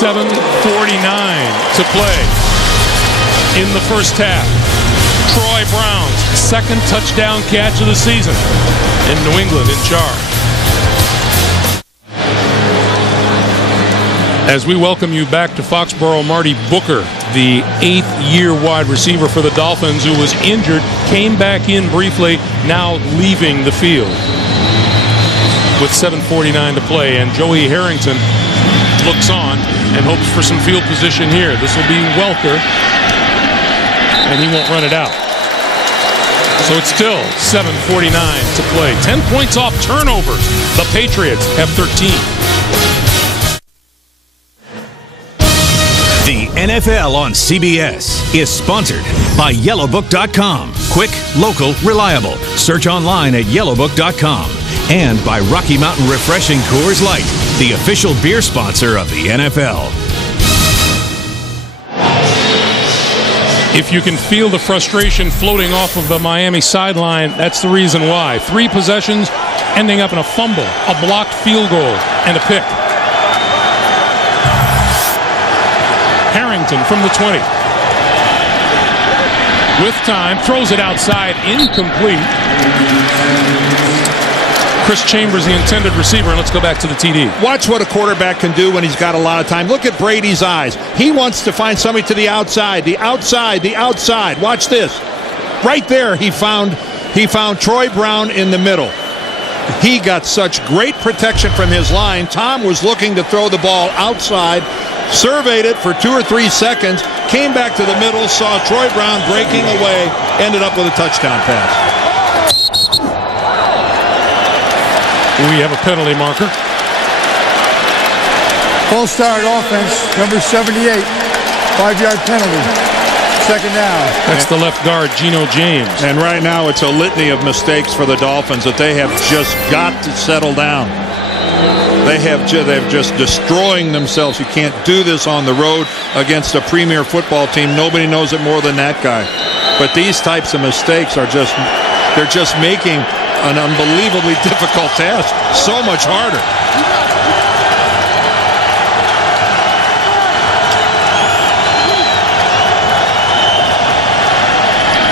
7:49 to play in the first half. Troy Brown's 2nd touchdown catch of the season, and New England in charge. As we welcome you back to Foxborough, Marty Booker, the 8th-year wide receiver for the Dolphins, who was injured, came back in briefly, now leaving the field with 7:49 to play. And Joey Harrington looks on and hopes for some field position here. This will be Welker, and he won't run it out. So it's still 7:49 to play. 10 points off turnovers. The Patriots have 13. The NFL on CBS is sponsored by YellowBook.com. Quick, local, reliable. Search online at YellowBook.com. And by Rocky Mountain Refreshing Coors Light, the official beer sponsor of the NFL. If you can feel the frustration floating off of the Miami sideline, that's the reason why. 3 possessions ending up in a fumble, a blocked field goal, and a pick. Harrington from the 20. With time, throws it outside, incomplete. Chris Chambers, the intended receiver, and let's go back to the TD. Watch what a quarterback can do when he's got a lot of time. Look at Brady's eyes. He wants to find somebody to the outside, the outside, the outside. Watch this. Right there, he found Troy Brown in the middle. He got such great protection from his line. Tom was looking to throw the ball outside, surveyed it for 2 or 3 seconds, came back to the middle, saw Troy Brown breaking away, ended up with a touchdown pass. We have a penalty marker. False start offense, number 78. 5-yard penalty. Second down. That's the left guard, Geno James. And right now it's a litany of mistakes for the Dolphins that they have just got to settle down. They're just destroying themselves. You can't do this on the road against a premier football team. Nobody knows it more than that guy. But these types of mistakes are they're just making an unbelievably difficult task so much harder.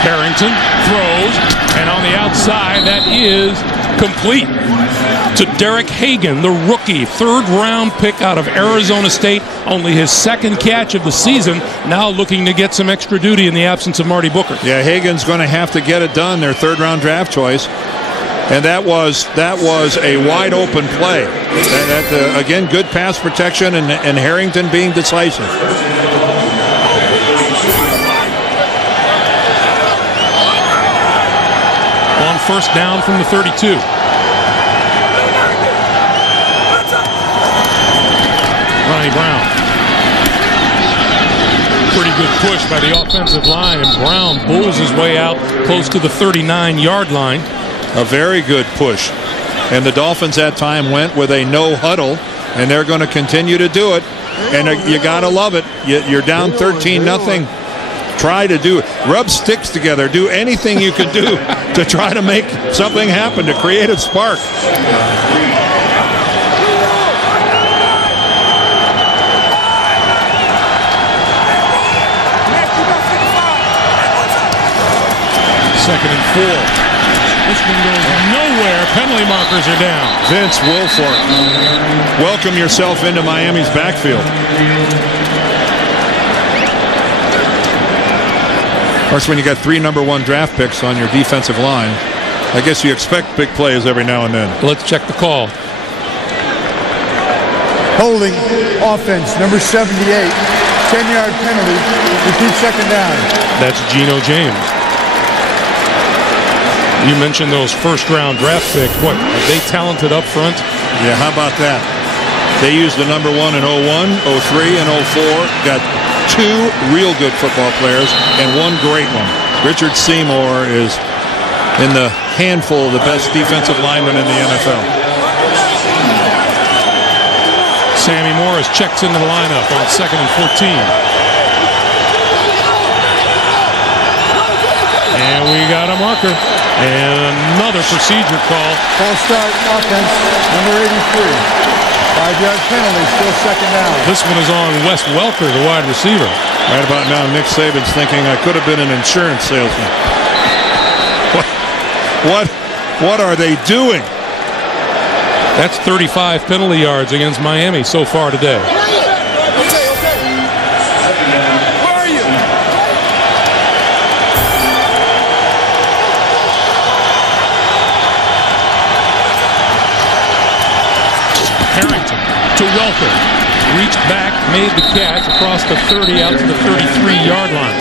Harrington throws, and on the outside, that is complete to Derek Hagan, the rookie, 3rd-round pick out of Arizona State. Only his 2nd catch of the season, now looking to get some extra duty in the absence of Marty Booker. Yeah, Hagan's going to have to get it done, their 3rd-round draft choice. And that was a wide-open play. Again, good pass protection and Harrington being decisive. On 1st down from the 32. Ronnie Brown. Pretty good push by the offensive line, and Brown bulls his way out close to the 39-yard line. A very good push. And the Dolphins that time went with a no huddle, and they're going to continue to do it. And you got to love it. You're down 13-0. Try to rub sticks together. Do anything you can do to try to make something happen, to create a spark. Second and 4. This one goes nowhere. Penalty markers are down. Vince Wilfork, welcome yourself into Miami's backfield. Of course, when you got 3 number 1 draft picks on your defensive line, I guess you expect big plays every now and then. Let's check the call. Holding offense, number 78. 10-yard penalty. Repeat second down. That's Geno James. You mentioned those 1st-round draft picks. What, are they talented up front? Yeah, how about that? They used the number 1 in 01, 03, and 04. Got 2 real good football players and 1 great one. Richard Seymour is in the handful of the best defensive linemen in the NFL. Sammy Morris checks into the lineup on 2nd and 14. And we got a marker. And another procedure call. False start offense, number 83. 5-yard penalty, still second down. This one is on Wes Welker, the wide receiver. Right about now, Nick Saban's thinking, I could have been an insurance salesman. What are they doing? That's 35 penalty yards against Miami so far today. Welker. Reached back, made the catch across the 30 out to the 33-yard line.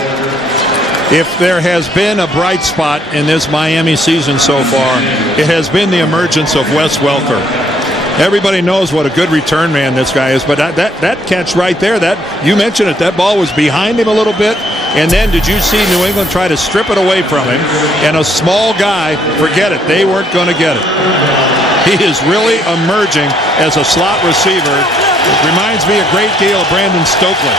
If there has been a bright spot in this Miami season so far, it has been the emergence of Wes Welker. Everybody knows what a good return man this guy is, but that catch right there, that you mentioned it, that ball was behind him a little bit, and then did you see New England try to strip it away from him? And a small guy, forget it, they weren't going to get it. He is really emerging as a slot receiver. It reminds me a great deal of Brandon Stokely.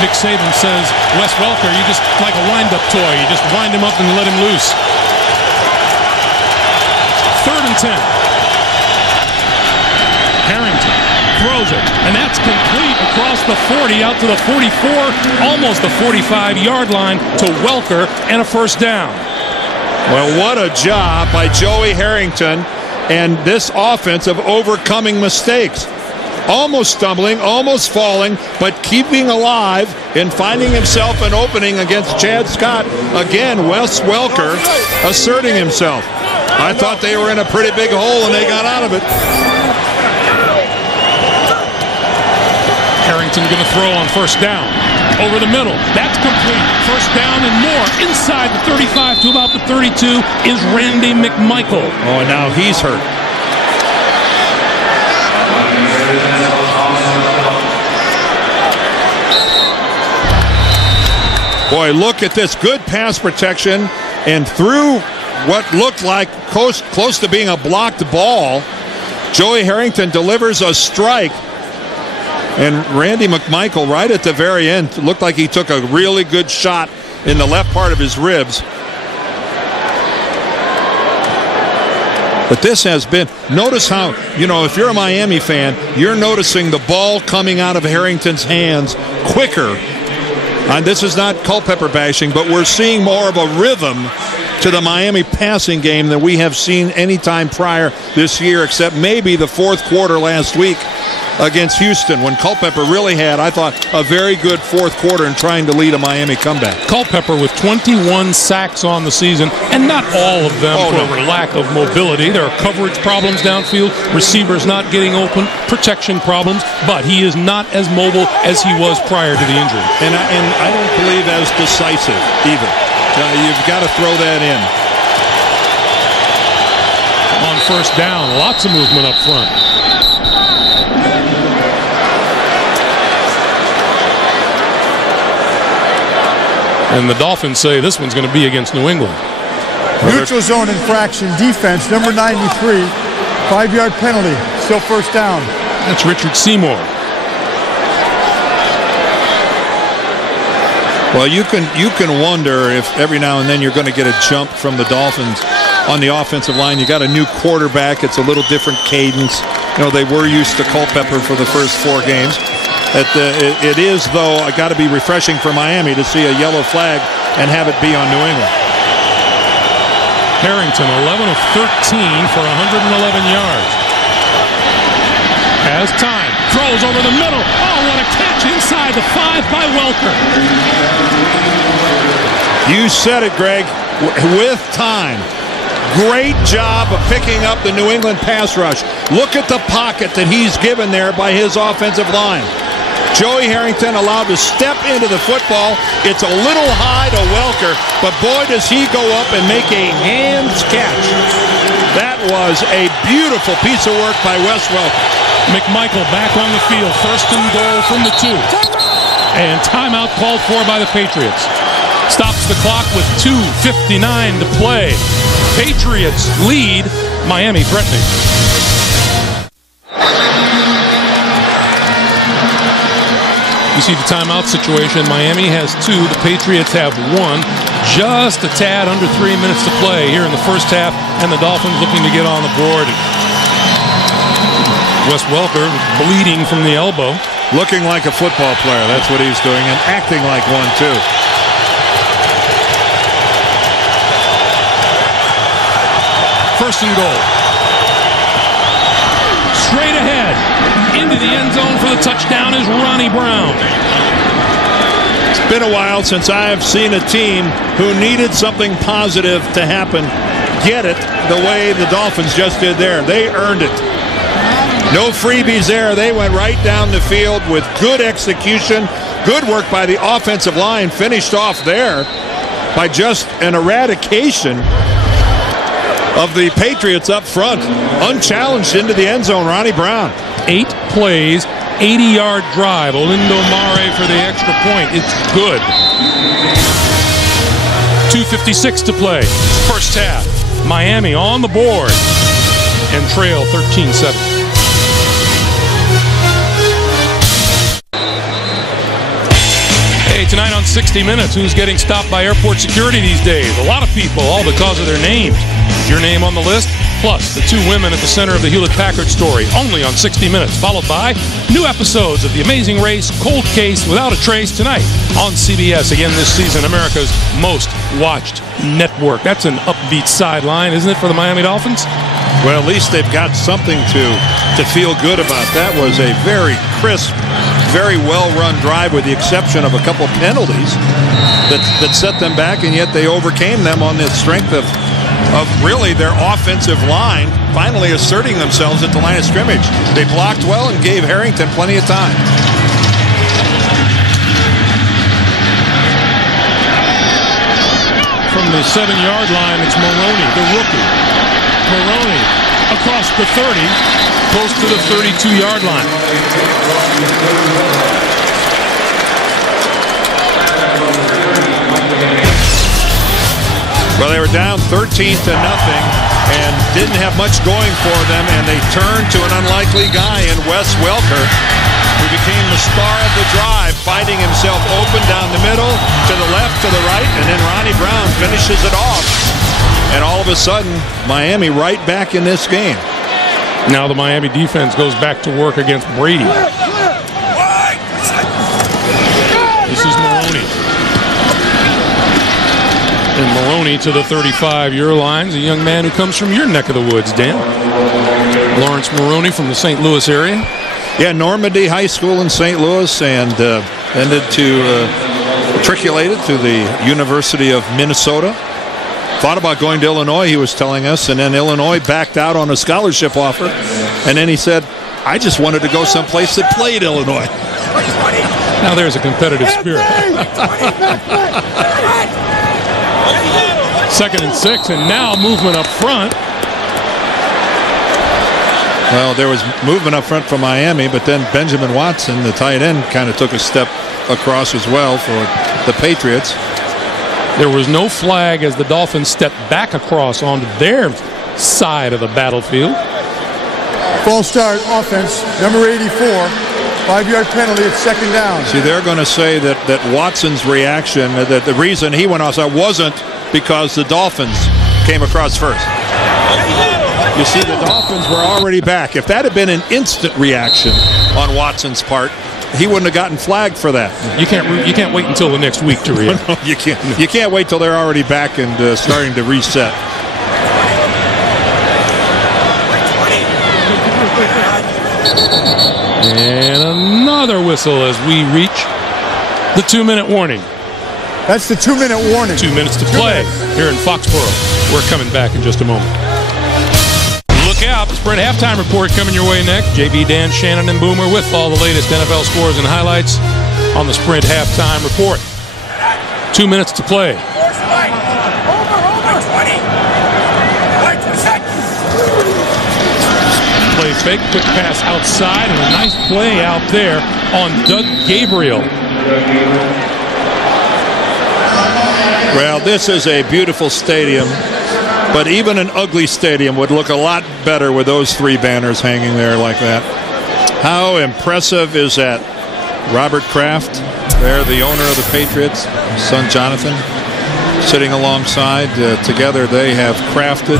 Nick Saban says, Wes Welker, you just like a wind-up toy. You just wind him up and let him loose. 3rd and 10. Harrington throws it, and that's complete across the 40 out to the 44, almost the 45-yard line to Welker, and a first down. Well, what a job by Joey Harrington and this offense of overcoming mistakes. Almost stumbling, almost falling, but keeping alive and finding himself an opening against Chad Scott. Again, Wes Welker asserting himself. I thought they were in a pretty big hole and they got out of it. Harrington going to throw on first down. Over the middle. That's complete. First down and more. Inside the 35 to about the 32 is Randy McMichael. Oh, and now he's hurt. Boy, look at this. Good pass protection, and through what looked like close to being a blocked ball, Joey Harrington delivers a strike. And Randy McMichael, right at the very end, looked like he took a really good shot in the left part of his ribs. But this has been, notice how, if you're a Miami fan, you're noticing the ball coming out of Harrington's hands quicker. And this is not Culpepper bashing, but we're seeing more of a rhythm to the Miami passing game than we have seen any time prior this year, except maybe the fourth quarter last week against Houston, when Culpepper really had, I thought, a very good fourth quarter in trying to lead a Miami comeback. Culpepper with 21 sacks on the season, and not all of them for lack of mobility. There are coverage problems downfield, receivers not getting open, protection problems, but he is not as mobile as he was prior to the injury. And I don't believe as decisive either. You've got to throw that in. On first down, lots of movement up front. And the Dolphins say this one's going to be against New England. Neutral zone infraction, defense, number 93, 5-yard penalty, still first down. That's Richard Seymour. Well, you can wonder if every now and then you're going to get a jump from the Dolphins on the offensive line. You got a new quarterback. It's a little different cadence. They were used to Culpepper for the first 4 games. It is, though, got to be refreshing for Miami to see a yellow flag and have it be on New England. Harrington, 11 of 13 for 111 yards. Has time. Throws over the middle. Oh, what a catch inside the 5 by Welker. You said it, Greg. With time. Great job of picking up the New England pass rush. Look at the pocket that he's given there by his offensive line. Joey Harrington allowed to step into the football. It's a little high to Welker, but boy, does he go up and make a hands catch. That was a beautiful piece of work by Wes Welker. McMichael back on the field. First and goal from the 2. And timeout called for by the Patriots. Stops the clock with 2:59 to play. Patriots lead, Miami threatening. You see the timeout situation. Miami has 2. The Patriots have 1. Just a tad under 3 minutes to play here in the first half, and the Dolphins looking to get on the board. Wes Welker bleeding from the elbow. Looking like a football player. That's what he's doing, and acting like one, too. First and goal. Straight ahead. Into the end zone for the touchdown is Ronnie Brown. It's been a while since I've seen a team who needed something positive to happen get it the way the Dolphins just did there. They earned it. No freebies there. They went right down the field with good execution. Good work by the offensive line. Finished off there by just an eradication of the Patriots up front. Unchallenged into the end zone, Ronnie Brown. 8 plays, 80-yard drive. Olindo Mare for the extra point. It's good. 2:56 to play. First half. Miami on the board and trail 13-7. Hey, tonight on 60 Minutes, who's getting stopped by airport security these days? A lot of people, all because of their names. Is your name on the list? Plus, the 2 women at the center of the Hewlett-Packard story, only on 60 Minutes, followed by new episodes of The Amazing Race, Cold Case, Without a Trace, tonight on CBS. Again this season, America's most watched network. That's an upbeat sideline, isn't it, for the Miami Dolphins? Well, at least they've got something to feel good about. That was a very crisp, very well-run drive with the exception of a couple penalties that set them back, and yet they overcame them on the strength of really their offensive line finally asserting themselves at the line of scrimmage. They blocked well and gave Harrington plenty of time. From the 7-yard line, it's Maroney, the rookie. Maroney across the 30, close to the 32-yard line. Well, they were down 13-0 and didn't have much going for them, and they turned to an unlikely guy in Wes Welker, who became the star of the drive, finding himself open down the middle, to the left, to the right, and then Ronnie Brown finishes it off. And all of a sudden, Miami right back in this game. Now the Miami defense goes back to work against Brady. This is Maroney. And Maroney to the 35-yard lines, a young man who comes from your neck of the woods, Dan. Lawrence Maroney from the St. Louis area. Yeah, Normandy High School in St. Louis, and matriculated to the University of Minnesota. Thought about going to Illinois, he was telling us, and then Illinois backed out on a scholarship offer. And then he said, I just wanted to go someplace that played Illinois. Now there's a competitive spirit. 2nd and 6, and now movement up front. Well, there was movement up front from Miami, but then Benjamin Watson, the tight end, kind of took a step across as well for the Patriots. There was no flag as the Dolphins stepped back across onto their side of the battlefield. False start offense, number 84. 5-yard penalty at 2nd down. See, they're going to say that Watson's reaction, that the reason he went outside wasn't because the Dolphins came across first. You see, the Dolphins were already back. If that had been an instant reaction on Watson's part, he wouldn't have gotten flagged for that. You can't wait until the next week to react. No, you can't. You can't wait till they're already back and starting to reset. And another whistle as we reach the 2-minute warning. That's the 2-minute warning. 2 minutes to play here in Foxborough. We're coming back in just a moment. Look out, the Sprint Halftime Report coming your way next. JB, Dan, Shannon, and Boomer with all the latest NFL scores and highlights on the Sprint Halftime Report. 2 minutes to play. Play fake, quick pass outside, and a nice play out there on Doug Gabriel. Well, this is a beautiful stadium, but even an ugly stadium would look a lot better with those 3 banners hanging there like that. How impressive is that? Robert Kraft, there, the owner of the Patriots, his son Jonathan, sitting alongside. Together they have crafted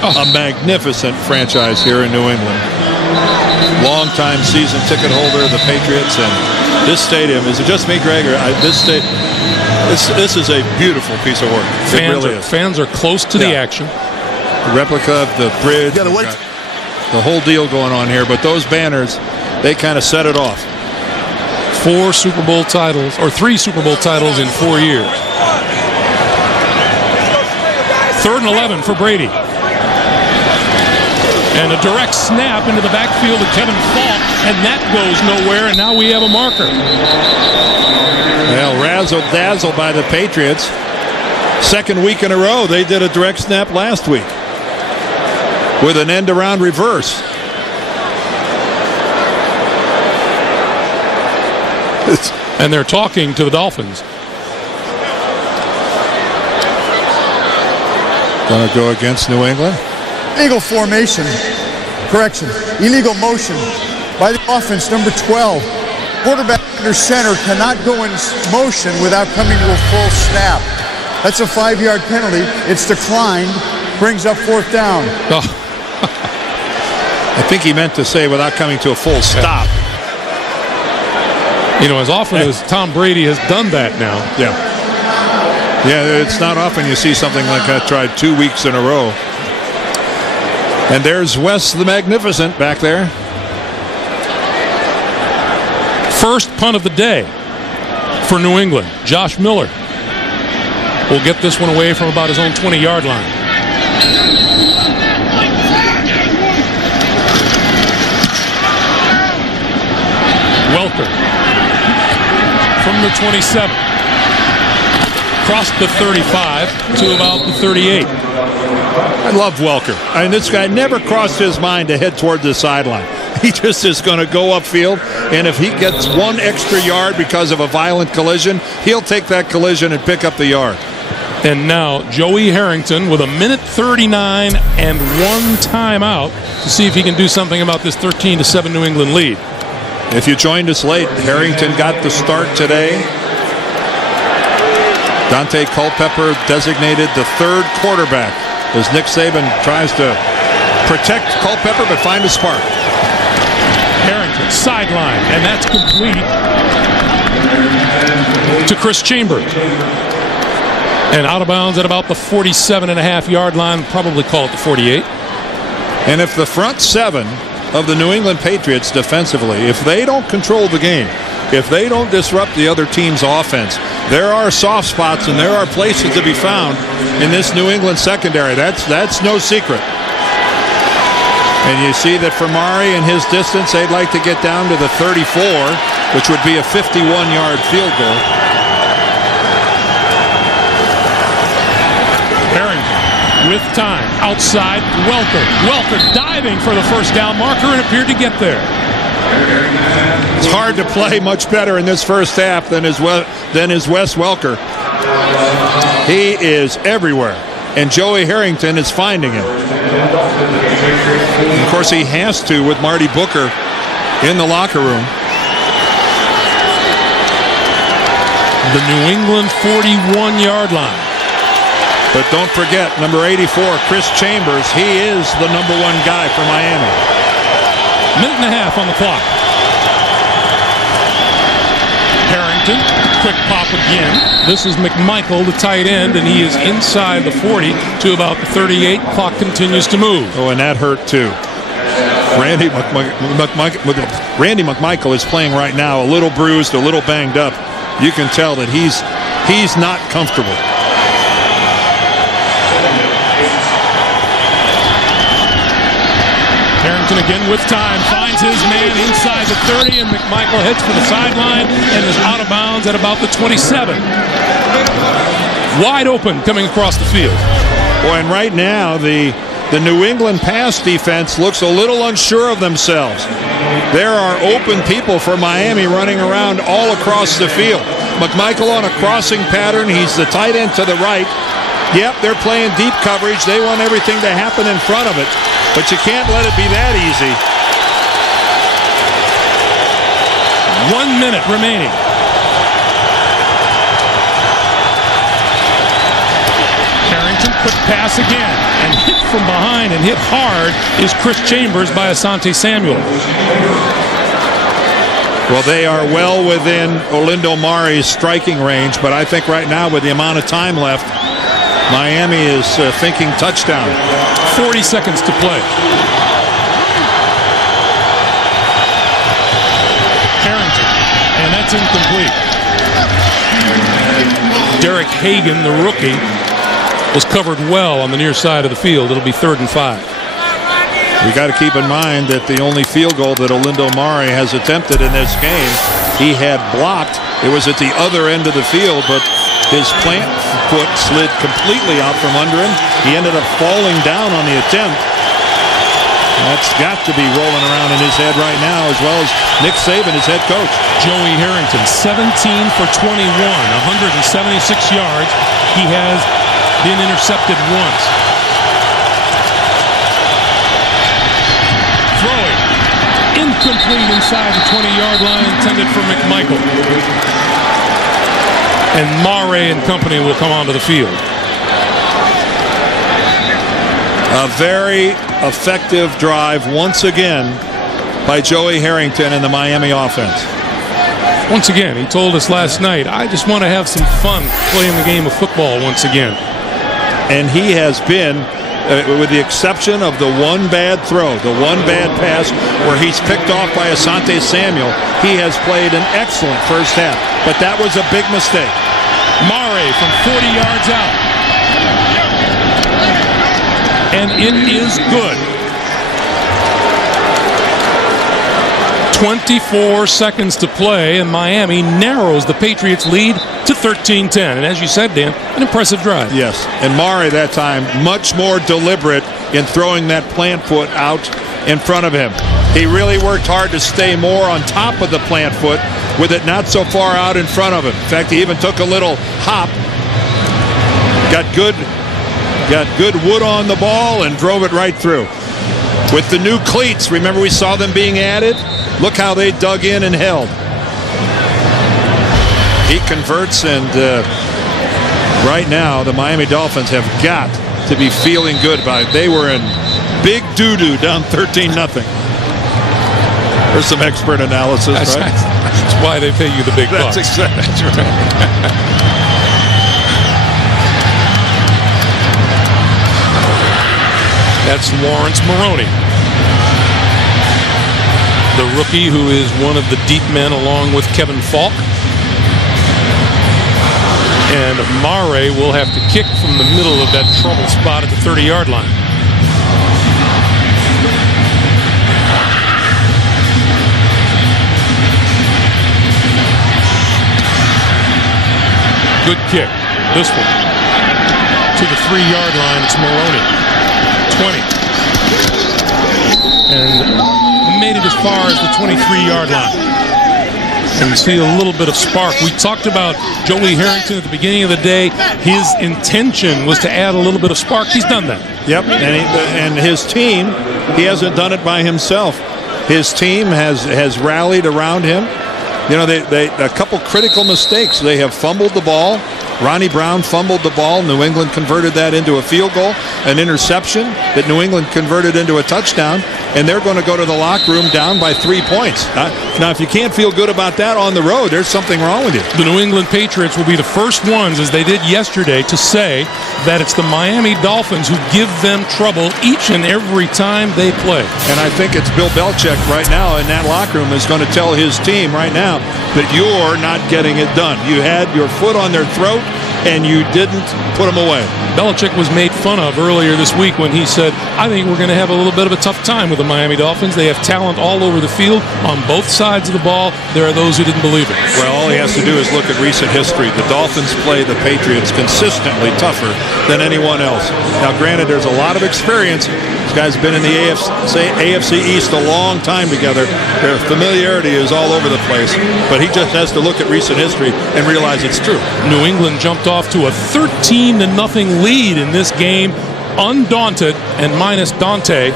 a magnificent franchise here in New England. Long-time season ticket holder of the Patriots, and this stadium, is it just me, Greg? Or this is a beautiful piece of work. Fans are close to the action. The replica of the bridge, the whole deal going on here, but those banners, they kind of set it off. 4 Super Bowl titles, or 3 Super Bowl titles in 4 years. 3rd and 11 for Brady. And a direct snap into the backfield of Kevin Falk, and that goes nowhere, and now we have a marker. Well, razzle-dazzle by the Patriots. Second week in a row, they did a direct snap last week with an end-around reverse. And they're talking to the Dolphins. Going to go against New England. Illegal formation. Correction. Illegal motion by the offense, number 12. Quarterback under center cannot go in motion without coming to a full snap. That's a 5-yard penalty. It's declined. Brings up 4th down. Oh. I think he meant to say without coming to a full stop. You know, as often as Tom Brady has done that now. Yeah. Yeah, it's not often you see something like that tried 2 weeks in a row. And there's Wes the Magnificent back there. First punt of the day for New England. Josh Miller will get this one away from about his own 20-yard line. Welker from the 27. Crossed the 35 to about the 38. I love Welker. I mean, this guy never crossed his mind to head toward the sideline. He just is going to go upfield, and if he gets 1 extra yard because of a violent collision, he'll take that collision and pick up the yard. And now Joey Harrington with 1:39 and 1 timeout to see if he can do something about this 13-7 New England lead. If you joined us late, Harrington got the start today. Dante Culpepper designated the 3rd quarterback as Nick Saban tries to protect Culpepper but find a spark. Harrington sideline, and that's complete to Chris Chambers. And out of bounds at about the 47.5-yard line, probably call it the 48. And if the front 7 of the New England Patriots defensively, if they don't control the game, if they don't disrupt the other team's offense, there are soft spots and there are places to be found in this New England secondary. That's no secret. And you see that for Mari and his distance, they'd like to get down to the 34, which would be a 51-yard field goal. Harrington with time outside. Welker diving for the first down marker and appeared to get there. It's hard to play much better in this first half than is Wes Welker. He is everywhere, and Joey Harrington is finding him. And of course, he has to with Marty Booker in the locker room. The New England 41-yard line. But don't forget, number 84, Chris Chambers. He is the number 1 guy for Miami. Minute and a half on the clock. Harrington, quick pop again. This is McMichael, the tight end, and he is inside the 40 to about the 38. Clock continues to move. Oh, and that hurt too. Randy McMichael is playing right now a little bruised, a little banged up. You can tell that he's not comfortable. Harrington again with time, finds his man inside the 30, and McMichael heads for the sideline and is out of bounds at about the 27. Wide open coming across the field. Boy, and right now the New England pass defense looks a little unsure of themselves. There are open people for Miami running around all across the field. McMichael on a crossing pattern. He's the tight end to the right. Yep, they're playing deep coverage. They want everything to happen in front of it. But you can't let it be that easy. 1 minute remaining. Harrington, quick pass again. And hit from behind and hit hard is Chris Chambers by Asante Samuel. Well, they are well within Olindo Mari's striking range, but I think right now with the amount of time left, Miami is thinking touchdown. 40 seconds to play. Harrington, and that's incomplete. Derek Hagan, the rookie, was covered well on the near side of the field. It'll be 3rd and 5. We got to keep in mind that the only field goal that Olindo Mare has attempted in this game, he had blocked. It was at the other end of the field, but his plant foot slid completely out from under him. He ended up falling down on the attempt. That's got to be rolling around in his head right now, as well as Nick Saban, his head coach. Joey Harrington, 17 for 21, 176 yards. He has been intercepted once. Throwing. Incomplete inside the 20-yard line, intended for McMichael. And Mare and company will come onto the field. A very effective drive once again by Joey Harrington and the Miami offense. Once again, he told us last night, I just want to have some fun playing the game of football once again. And he has been, with the exception of the one bad throw, the one bad pass where he's picked off by Asante Samuel, he has played an excellent first half. But that was a big mistake. Mare from 40 yards out. And it is good. 24 seconds to play, and Miami narrows the Patriots' lead to 13-10. And as you said, Dan, an impressive drive. Yes, and Mare that time much more deliberate in throwing that plant foot out in front of him. He really worked hard to stay more on top of the plant foot with it not so far out in front of him. In fact, he even took a little hop, got good wood on the ball, and drove it right through. With the new cleats, remember we saw them being added? Look how they dug in and held. He converts, and right now the Miami Dolphins have got to be feeling good about it. They were in big doo-doo down 13-0. There's some expert analysis, right? That's why they pay you the big bucks. That's exactly right. That's Lawrence Maroney, the rookie who is one of the deep men along with Kevin Falk. And Mare will have to kick from the middle of that trouble spot at the 30-yard line. Good kick. This one to the 3-yard line. It's Maroney. 20. And made it as far as the 23-yard line. And you see a little bit of spark. We talked about Joey Harrington at the beginning of the day. His intention was to add a little bit of spark. He's done that. Yep, and his team, he hasn't done it by himself. His team has rallied around him. You know, they a couple critical mistakes. They have fumbled the ball. Ronnie Brown fumbled the ball. New England converted that into a field goal, an interception that New England converted into a touchdown, and they're going to go to the locker room down by 3 points. Now, if you can't feel good about that on the road, there's something wrong with you. The New England Patriots will be the first ones, as they did yesterday, to say that it's the Miami Dolphins who give them trouble each and every time they play. And I think it's Bill Belichick right now in that locker room is going to tell his team right now that you're not getting it done. You had your foot on their throat, and you didn't put them away. Belichick was made fun of earlier this week when he said, I think we're going to have a little bit of a tough time with the Miami Dolphins. They have talent all over the field on both sides of the ball. There are those who didn't believe it. Well, all he has to do is look at recent history. The Dolphins play the Patriots consistently tougher than anyone else. Now, granted, there's a lot of experience. These guys have been in the AFC East a long time together. Their familiarity is all over the place. But he just has to look at recent history and realize it's true. New England jumped off to a 13-0 lead in this game, undaunted, and minus Dante,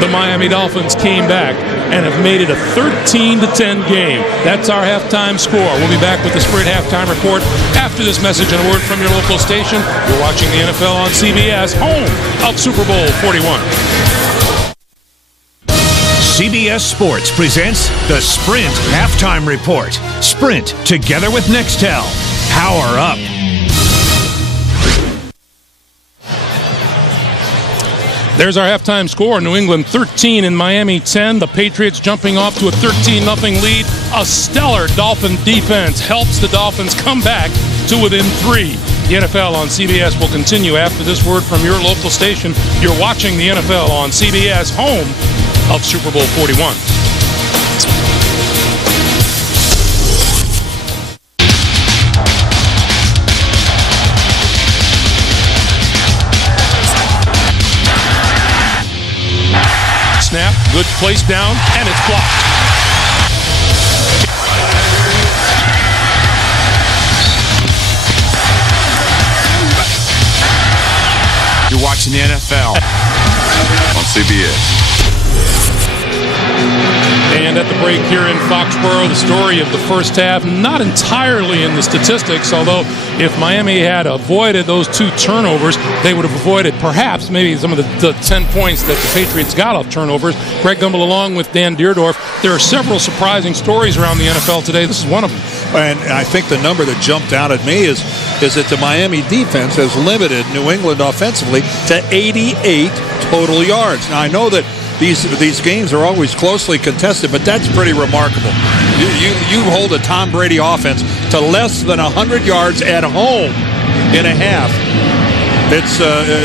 the Miami Dolphins came back and have made it a 13-10 game. That's our halftime score. We'll be back with the Sprint Halftime Report after this message and a word from your local station. You're watching the NFL on CBS, home of Super Bowl 41. CBS Sports presents the Sprint Halftime Report. Sprint, together with Nextel. Power up. There's our halftime score. New England 13 and Miami 10. The Patriots jumping off to a 13-0 lead. A stellar Dolphin defense helps the Dolphins come back to within 3. The NFL on CBS will continue after this word from your local station. You're watching the NFL on CBS, home of Super Bowl 41. Snap, good place down, and it's blocked. You're watching the NFL on CBS. And at the break here in Foxborough, the story of the first half, not entirely in the statistics, although if Miami had avoided those 2 turnovers, they would have avoided perhaps maybe some of the 10 points that the Patriots got off turnovers. Greg Gumbel along with Dan Deerdorf. There are several surprising stories around the NFL today. This is one of them. And I think the number that jumped out at me is that the Miami defense has limited New England offensively to 88 total yards. Now, I know that these games are always closely contested, but that's pretty remarkable. You hold a Tom Brady offense to less than 100 yards at home in a half. It's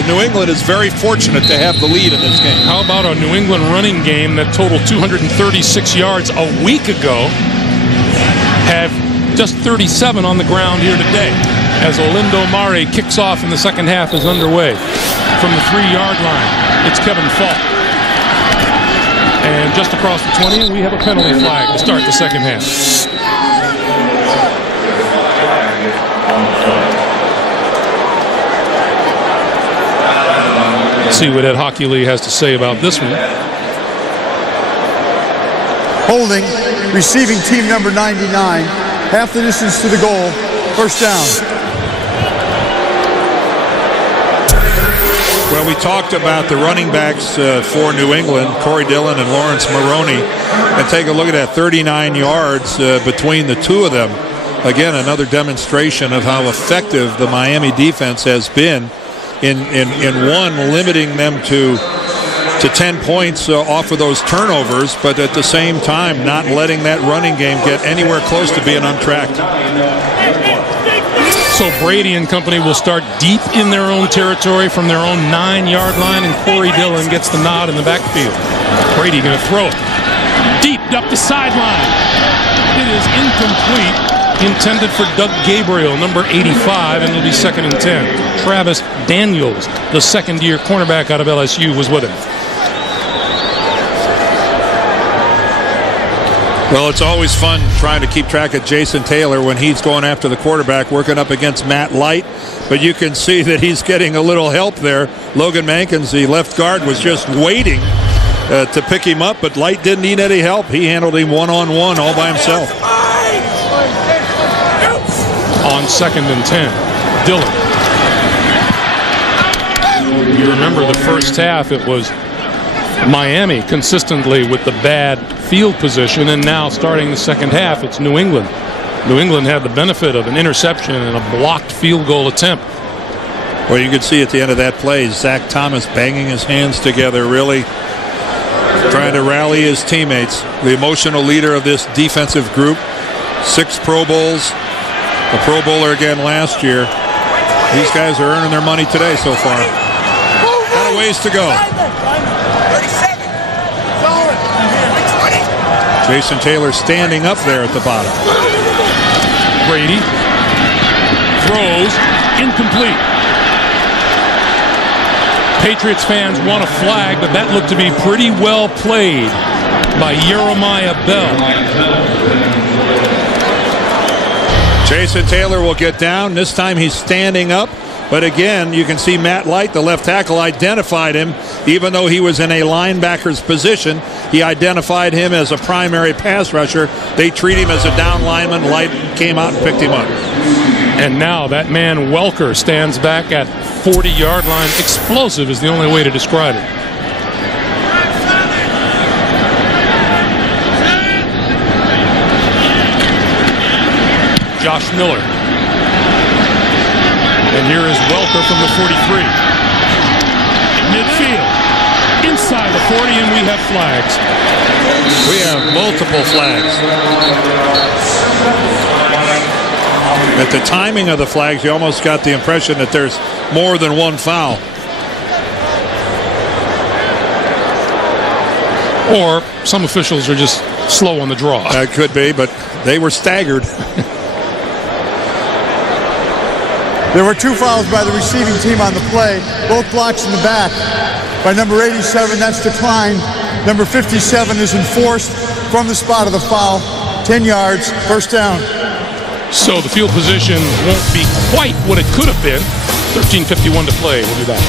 New England is very fortunate to have the lead in this game. How about a New England running game that totaled 236 yards a week ago? Have just 37 on the ground here today as Olindo Mare kicks off and the second half is underway. From the 3-yard line, it's Kevin Falk. And just across the 20, and we have a penalty flag to start the second half. Let's see what Ed Hockley has to say about this one. Holding, receiving team number 99, half the distance to the goal, first down. Well, we talked about the running backs for New England, Corey Dillon and Lawrence Maroney, and take a look at that, 39 yards between the two of them. Again, another demonstration of how effective the Miami defense has been in limiting them to 10 points off of those turnovers, but at the same time not letting that running game get anywhere close to being untracked. So Brady and company will start deep in their own territory from their own 9-yard line, and Corey Dillon gets the nod in the backfield. Brady going to throw it deep up the sideline. It is incomplete, intended for Doug Gabriel, number 85, and it'll be 2nd and 10. Travis Daniels, the second-year cornerback out of LSU, was with him. Well, it's always fun trying to keep track of Jason Taylor when he's going after the quarterback, working up against Matt Light. But you can see that he's getting a little help there. Logan Mankins, the left guard, was just waiting to pick him up, but Light didn't need any help. He handled him one-on-one all by himself. On 2nd and 10, Dillon. You remember the first half, it was Miami consistently with the bad field position, and now starting the second half, it's New England. New England had the benefit of an interception and a blocked field goal attempt. Well, you could see at the end of that play, Zach Thomas banging his hands together, really trying to rally his teammates. The emotional leader of this defensive group, 6 Pro Bowls, a Pro Bowler again last year. These guys are earning their money today so far. Got a ways to go. Jason Taylor standing up there at the bottom. Brady throws incomplete. Patriots fans want a flag, but that looked to be pretty well played by Jeremiah Bell. Jason Taylor will get down. This time he's standing up. But again, you can see Matt Light, the left tackle, identified him. Even though he was in a linebacker's position, he identified him as a primary pass rusher. They treat him as a down lineman. Light came out and picked him up. And now that man Welker stands back at 40-yard line. Explosive is the only way to describe it. Josh Miller. And here is Welker from the 43. Midfield. Inside the 40, and we have flags. We have multiple flags. At the timing of the flags, you almost got the impression that there's more than one foul. Or some officials are just slow on the draw. That could be, but they were staggered. There were 2 fouls by the receiving team on the play. Both blocks in the back. By number 87, that's declined. Number 57 is enforced from the spot of the foul. 10 yards, first down. So the field position won't be quite what it could have been. 13:51 to play. We'll be back.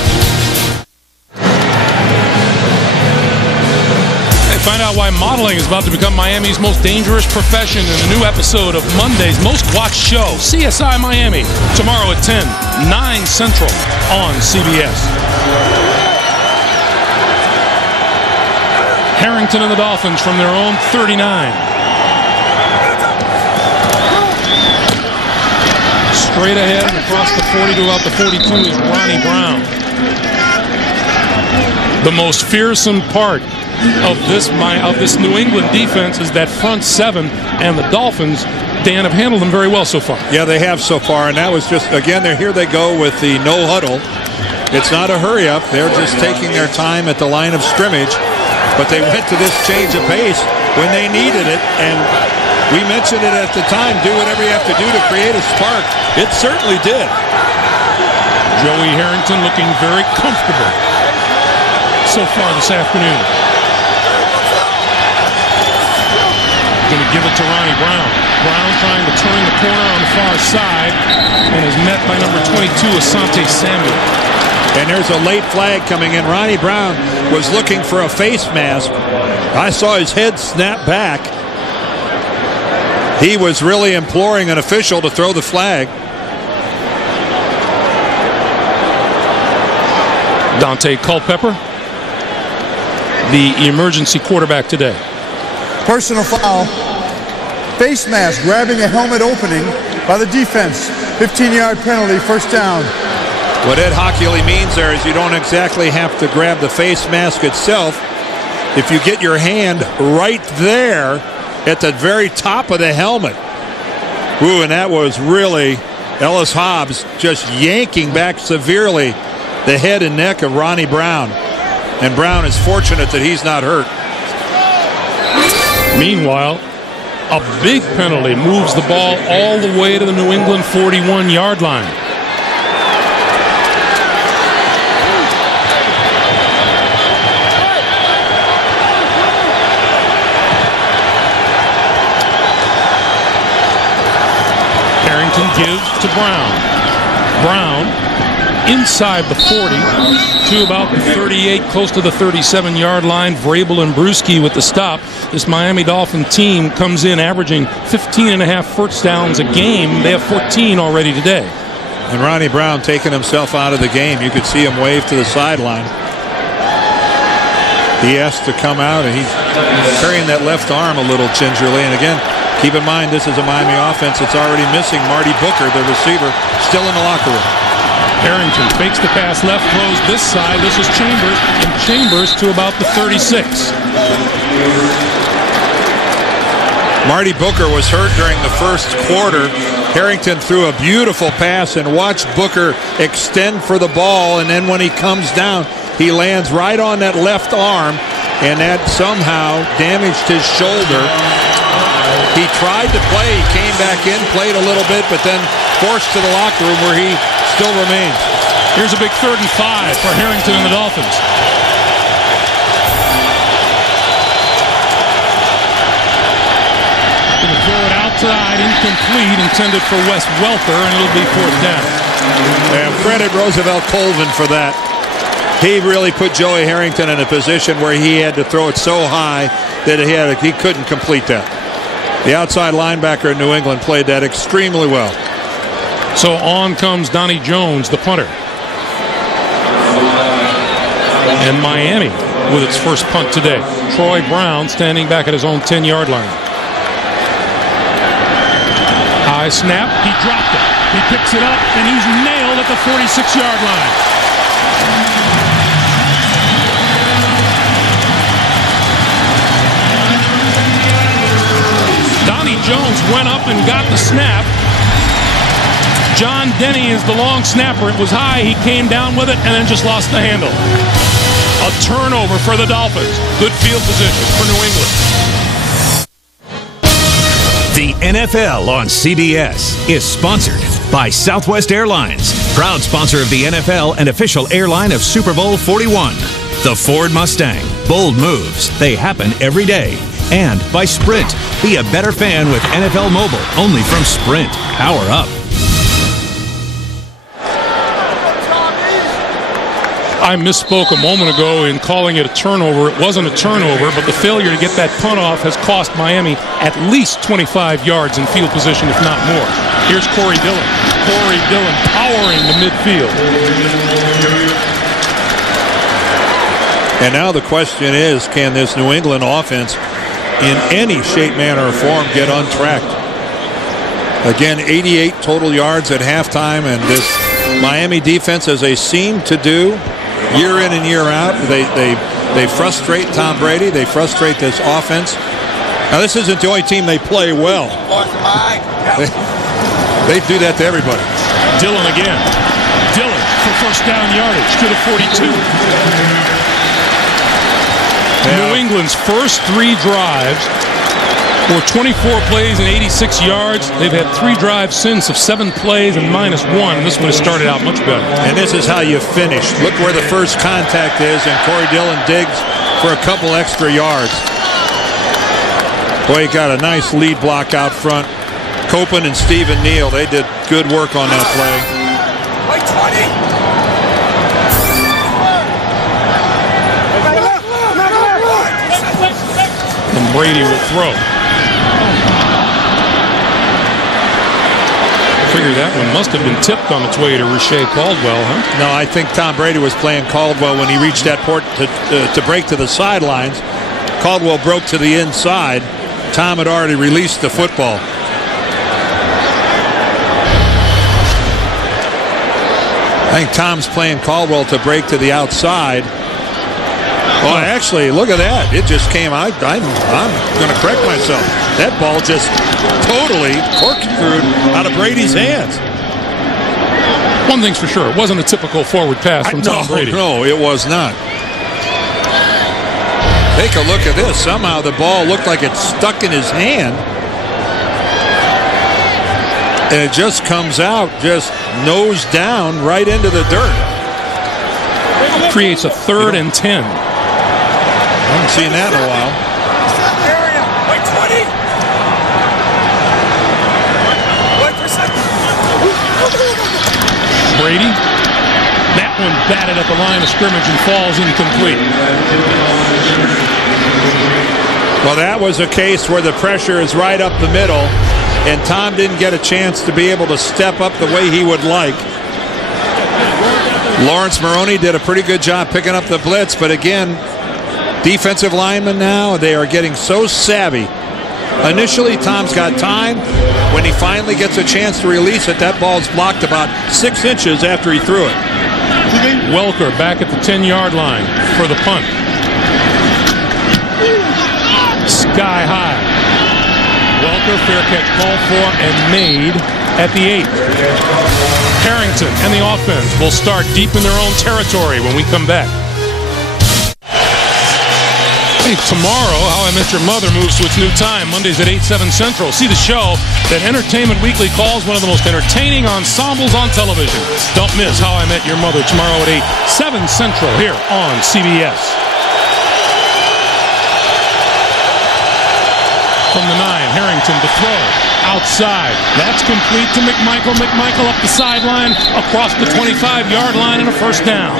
Find out why modeling is about to become Miami's most dangerous profession in a new episode of Monday's most watched show, CSI Miami, tomorrow at 10, 9 Central on CBS. Harrington and the Dolphins from their own 39. Straight ahead and across the 40 to about the 42 is Ronnie Brown. The most fearsome part of this New England defense is that front seven, and the Dolphins, Dan, have handled them very well so far. Yeah, they have so far, and that was just, again, here they go with the no huddle. It's not a hurry up. They're just taking their time at the line of scrimmage, but they went to this change of pace when they needed it, and we mentioned it at the time, do whatever you have to do to create a spark. It certainly did. Joey Harrington looking very comfortable so far this afternoon. Going to give it to Ronnie Brown. Brown trying to turn the corner on the far side and is met by number 22, Asante Samuel. And there's a late flag coming in. Ronnie Brown was looking for a face mask. I saw his head snap back. He was really imploring an official to throw the flag. Dante Culpepper, the emergency quarterback today. Personal foul. Face mask, grabbing a helmet opening by the defense. 15-yard penalty, first down. What Ed Hockley means there is you don't exactly have to grab the face mask itself. If you get your hand right there at the very top of the helmet. Ooh, and that was really Ellis Hobbs just yanking back severely the head and neck of Ronnie Brown. And Brown is fortunate that he's not hurt. Meanwhile, a big penalty moves the ball all the way to the New England 41-yard line. Harrington gives to Brown. Brown inside the 40 to about the 38, close to the 37-yard line. Vrabel and Bruschi with the stop. This Miami Dolphin team comes in averaging 15.5 first downs a game. They have 14 already today. And Ronnie Brown taking himself out of the game. You could see him wave to the sideline. He has to come out, and he's carrying that left arm a little gingerly. And again, keep in mind, this is a Miami offense that's already missing Marty Booker, the receiver, still in the locker room. Harrington fakes the pass left, throws this side. This is Chambers, and Chambers to about the 36. Marty Booker was hurt during the first quarter. Harrington threw a beautiful pass and watched Booker extend for the ball, and then when he comes down, he lands right on that left arm, and that somehow damaged his shoulder. He tried to play, he came back in, played a little bit, but then forced to the locker room where he still remains. Here's a big 35 for Harrington and the Dolphins. Going to throw it outside, incomplete, intended for Wes Welker, and it'll be fourth down. And credit Roosevelt Colvin for that. He really put Joey Harrington in a position where he had to throw it so high that he couldn't complete that. The outside linebacker in New England played that extremely well. So on comes Donnie Jones, the punter. And Miami with its first punt today. Troy Brown standing back at his own 10-yard line. High snap, he dropped it. He picks it up, and he's nailed at the 46-yard line. Donnie Jones went up and got the snap. John Denny is the long snapper. It was high. He came down with it and then just lost the handle. A turnover for the Dolphins. Good field position for New England. The NFL on CBS is sponsored by Southwest Airlines, proud sponsor of the NFL and official airline of Super Bowl 41. The Ford Mustang. Bold moves. They happen every day. And by Sprint. Be a better fan with NFL Mobile. Only from Sprint. Power up. I misspoke a moment ago in calling it a turnover. It wasn't a turnover, but the failure to get that punt off has cost Miami at least 25 yards in field position, if not more. Here's Corey Dillon. Corey Dillon powering the midfield. And now the question is, can this New England offense in any shape, manner, or form get untracked? Again, 88 total yards at halftime, and this Miami defense, as they seem to do year in and year out, they frustrate Tom Brady. They frustrate this offense. Now, this isn't the only team they play well. They do that to everybody. Dillon again. Dillon for first down yardage to the 42. New England's first 3 drives were 24 plays and 86 yards. They've had 3 drives since of 7 plays and -1. This one has started out much better. And this is how you finish. Look where the first contact is, and Corey Dillon digs for a couple extra yards. Boy, he got a nice lead block out front. Copeland and Stephen Neal, they did good work on that play. Play 20. And Brady will throw. Figure that one must have been tipped on its way to Rashae Caldwell, huh? No, I think Tom Brady was playing Caldwell when he reached that port to break to the sidelines. Caldwell broke to the inside. Tom had already released the football. I think Tom's playing Caldwell to break to the outside. Oh, actually, look at that. It just came out. I'm going to correct myself. That ball just totally corkscrewed out of Brady's hands. One thing's for sure. It wasn't a typical forward pass from Tom Brady. No, it was not. Take a look at this. Somehow the ball looked like it stuck in his hand. And it just comes out, just nose down right into the dirt. Creates a 3rd and 10. I haven't seen that in a while. Area. Play 20. Wait for a second. Brady. That one batted at the line of scrimmage and falls incomplete. Well, that was a case where the pressure is right up the middle, and Tom didn't get a chance to be able to step up the way he would like. Lawrence Maroney did a pretty good job picking up the blitz, but again, defensive linemen now, they are getting so savvy. Initially, Tom's got time. When he finally gets a chance to release it, that ball's blocked about 6 inches after he threw it. Welker back at the 10-yard line for the punt. Sky high. Welker, fair catch called for and made at the 8. Harrington and the offense will start deep in their own territory when we come back. Hey, tomorrow, How I Met Your Mother moves to its new time, Mondays at 8, 7 Central. See the show that Entertainment Weekly calls one of the most entertaining ensembles on television. Don't miss How I Met Your Mother tomorrow at 8, 7 Central here on CBS. From the 9, Harrington to throw. Outside. That's complete to McMichael. McMichael up the sideline, across the 25-yard line, and a first down.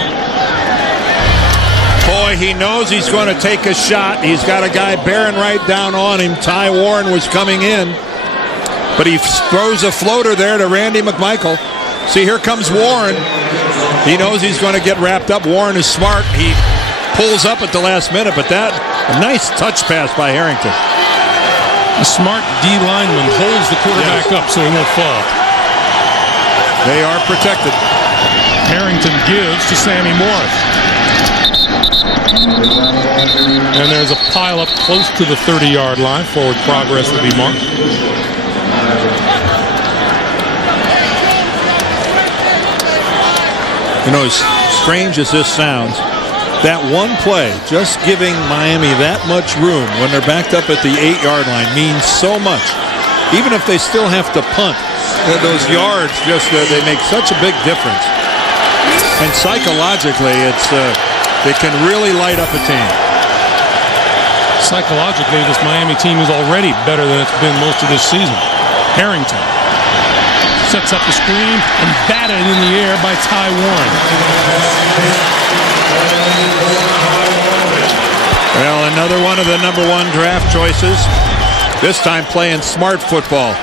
Boy, he knows he's going to take a shot. He's got a guy bearing right down on him. Ty Warren was coming in, but he throws a floater there to Randy McMichael. See, here comes Warren. He knows he's going to get wrapped up. Warren is smart. He pulls up at the last minute, but that a nice touch pass by Harrington. A smart D lineman holds the quarterback up so he won't fall. They are protected. Harrington gives to Sammy Morris. And there's a pile up close to the 30-yard line. Forward progress will be marked. You know, as strange as this sounds, that one play, just giving Miami that much room when they're backed up at the 8-yard line means so much. Even if they still have to punt, those yards just they make such a big difference. And psychologically, it can really light up a team. Psychologically, this Miami team is already better than it's been most of this season. Harrington sets up the screen and batted in the air by Ty Warren. Well, another one of the number 1 draft choices. This time playing smart football.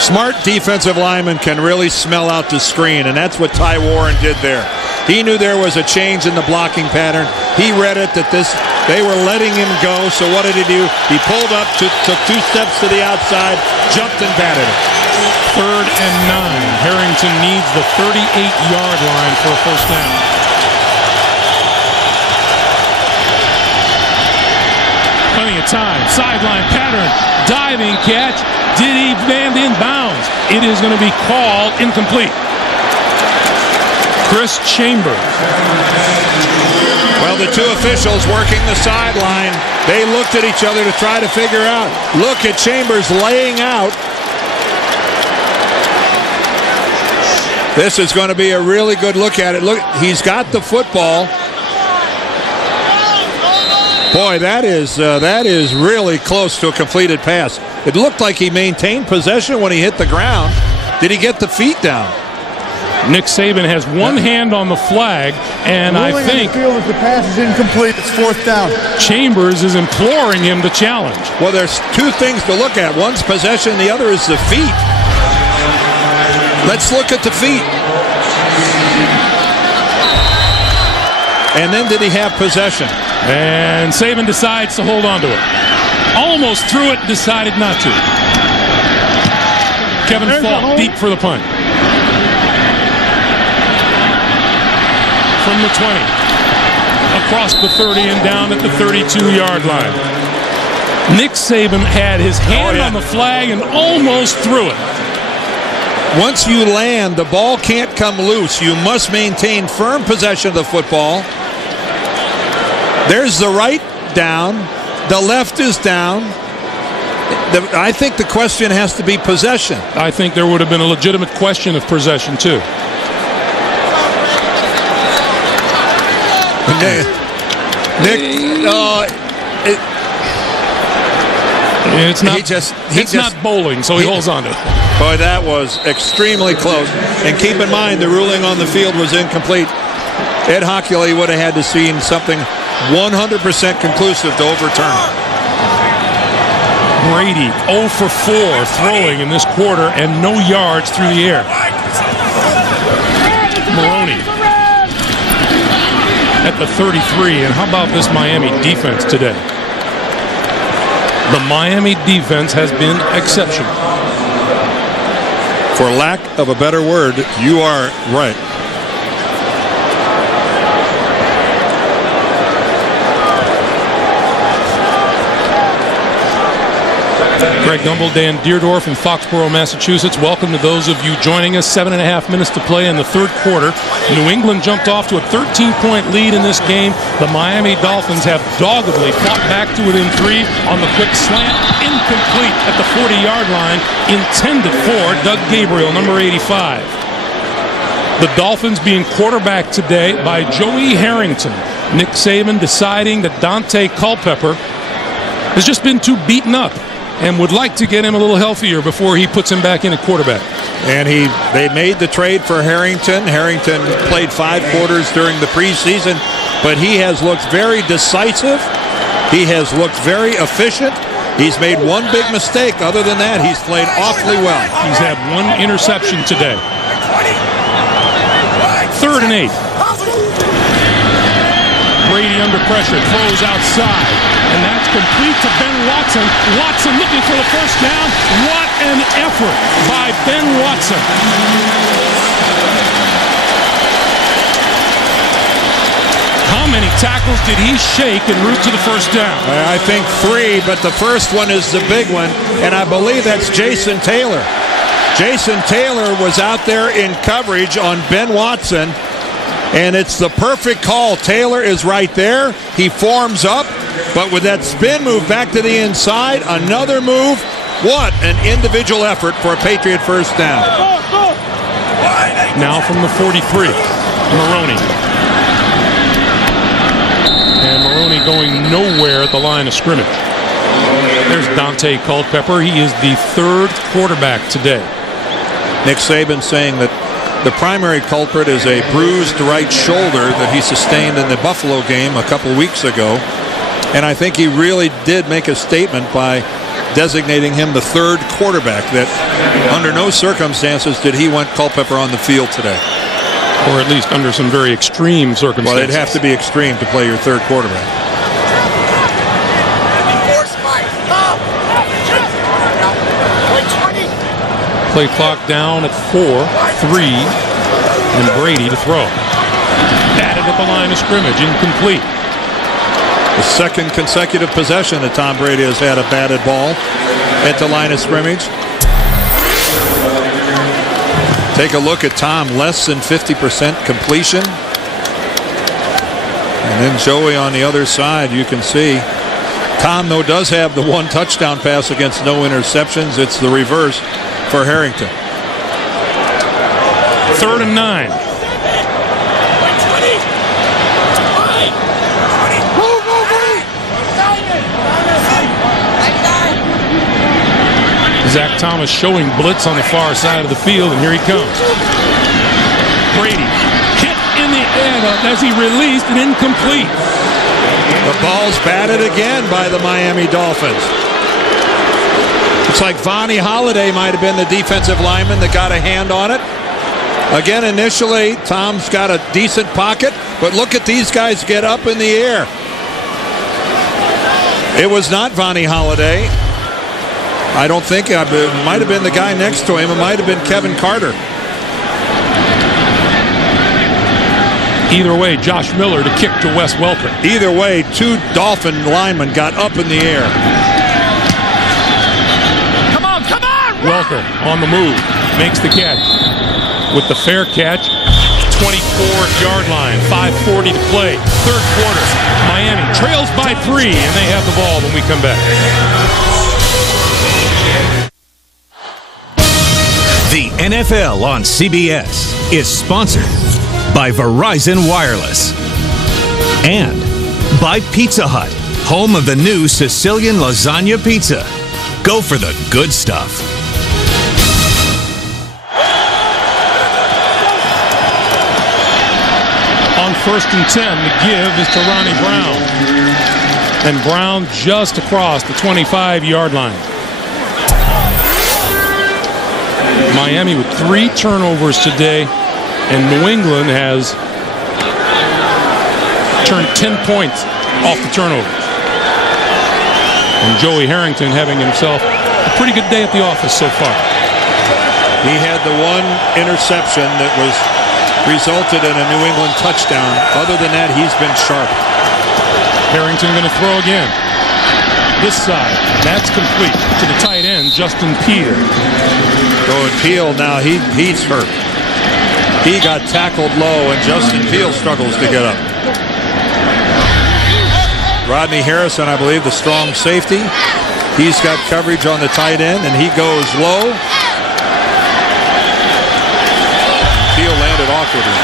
Smart defensive linemen can really smell out the screen, and that's what Ty Warren did there. He knew there was a change in the blocking pattern. He read it that they were letting him go, so what did he do? He pulled up, took 2 steps to the outside, jumped and batted it. 3rd and 9. Harrington needs the 38-yard line for a first down. Plenty of time. Sideline pattern. Diving catch. Did he land in bounds? It is going to be called incomplete. Chris Chambers. Well, the 2 officials working the sideline, they looked at each other to try to figure out. Look at Chambers laying out. This is going to be a really good look at it. Look, he's got the football. Boy, that is really close to a completed pass. It looked like he maintained possession when he hit the ground. Did he get the feet down? Nick Saban has one hand on the flag, and I think the field if the pass is incomplete, it's 4th down. Chambers is imploring him to challenge. Well, there's 2 things to look at. One's possession, the other is the feet. Let's look at the feet. And then did he have possession? And Saban decides to hold on to it. Almost threw it, decided not to. Kevin Falk deep for the punt. From the 20. Across the 30 and down at the 32-yard line. Nick Saban had his hand on the flag and almost threw it. Once you land, the ball can't come loose. You must maintain firm possession of the football. There's the right down. The left is down. I think the question has to be possession. I think there would have been a legitimate question of possession, too. Nick, it's not bowling, so he holds on to it. Boy, that was extremely close. And keep in mind, the ruling on the field was incomplete. Ed Hockley would have had to see something 100% conclusive to overturn it. Brady 0 for 4 throwing in this quarter and no yards through the air. Maroney at the 33. And how about this Miami defense today? The Miami defense has been exceptional. For lack of a better word, you are right. Greg Gumbel, Dan Deerdorf in Foxborough, Massachusetts. Welcome to those of you joining us. 7.5 minutes to play in the 3rd quarter. New England jumped off to a 13-point lead in this game. The Miami Dolphins have doggedly fought back to within 3 on the quick slant. Incomplete at the 40-yard line. Intended for Doug Gabriel, number 85. The Dolphins being quarterbacked today by Joey Harrington. Nick Saban deciding that Dante Culpepper has just been too beaten up and would like to get him a little healthier before he puts him back in at quarterback. And they made the trade for Harrington. Harrington played 5 quarters during the preseason, but he has looked very decisive. He has looked very efficient. He's made one big mistake. Other than that, he's played awfully well. He's had 1 interception today. 3rd and 8. Brady under pressure, throws outside, and that's complete to Ben Watson. Watson looking for the first down. What an effort by Ben Watson. How many tackles did he shake en route to the first down? I think 3, but the first one is the big one, and I believe that's Jason Taylor. Jason Taylor was out there in coverage on Ben Watson, And it's the perfect call. Taylor is right there. He forms up, but with that spin move back to the inside, another move. What an individual effort for a Patriot first down. Now from the 43, Maroney. And Maroney going nowhere at the line of scrimmage. There's Dante Culpepper. He is the third quarterback today. Nick Saban saying that the primary culprit is a bruised right shoulder that he sustained in the Buffalo game a couple weeks ago. And I think he really did make a statement by designating him the third quarterback, that under no circumstances did he want Culpepper on the field today. Or at least under some very extreme circumstances. Well, it'd have to be extreme to play your third quarterback. Play clock down at 4-3, and Brady to throw. Batted at the line of scrimmage, incomplete. The second consecutive possession that Tom Brady has had a batted ball at the line of scrimmage. Take a look at Tom, less than 50% completion. And then Joey on the other side, you can see. Tom, though, does have the one touchdown pass against no interceptions. It's the reverse for Harrington. 3rd and 9. Zach Thomas showing blitz on the far side of the field, and here he comes. Brady hit in the air as he released and incomplete. The ball's batted again by the Miami Dolphins. It's like Vonnie Holiday might have been the defensive lineman that got a hand on it. Again, initially, Tom's got a decent pocket, but look at these guys get up in the air. It was not Vonnie Holiday. I don't think it might have been the guy next to him. It might have been Kevin Carter. Either way, Josh Miller to kick to Wes Welker. Either way, two Dolphin linemen got up in the air. Come on! Welker on the move, makes the catch. With the fair catch, 24-yard line, 5:40 to play, third quarter. Miami trails by 3, and they have the ball when we come back. The NFL on CBS is sponsored by Verizon Wireless and by Pizza Hut, home of the new Sicilian lasagna pizza. Go for the good stuff. On 1st and 10, the give is to Ronnie Brown. And Brown just across the 25-yard line. Miami with 3 turnovers today, and New England has turned 10 points off the turnovers. And Joey Harrington having himself a pretty good day at the office so far. He had the one interception that resulted in a New England touchdown. Other than that, he's been sharp. Harrington going to throw again. This side, that's complete to the tight end, Justin Peter. Going Peel now, he's hurt. He got tackled low, and Justin Peel struggles to get up. Rodney Harrison, I believe, the strong safety. He's got coverage on the tight end, and he goes low. Peel landed awkwardly.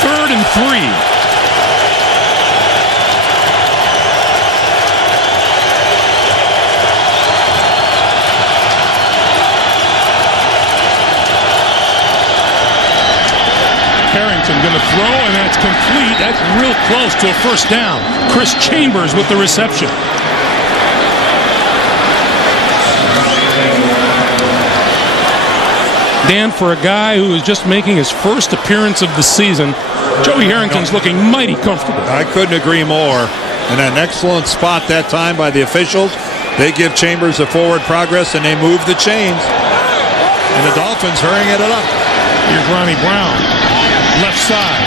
Third and 3. Harrington going to throw, and that's complete. That's real close to a first down. Chris Chambers with the reception. Dan, for a guy who is just making his first appearance of the season, Joey Harrington's looking mighty comfortable. I couldn't agree more. And an excellent spot that time by the officials. They give Chambers a forward progress, and they move the chains. And the Dolphins hurrying it up. Here's Ronnie Brown. Left side,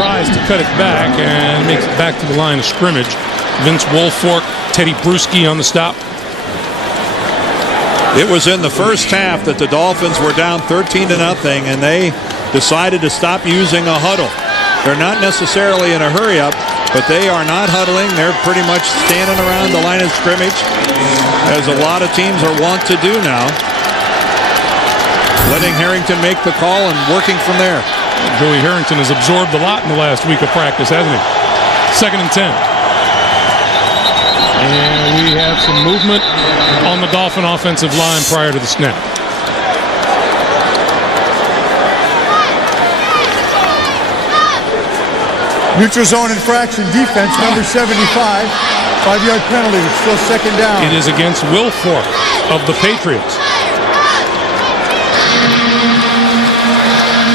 tries to cut it back and makes it back to the line of scrimmage. Vince Wilfork, Teddy Bruschi on the stop. It was in the first half that the Dolphins were down 13-0, and they decided to stop using a huddle. They're not necessarily in a hurry up, but they are not huddling. They're pretty much standing around the line of scrimmage, as a lot of teams are wont to do now. Letting Harrington make the call and working from there. Joey Harrington has absorbed a lot in the last week of practice, hasn't he? 2nd and 10. And we have some movement on the Dolphin offensive line prior to the snap. Neutral zone infraction, defense, number 75. 5-yard penalty, still 2nd down. It is against Wilfork of the Patriots.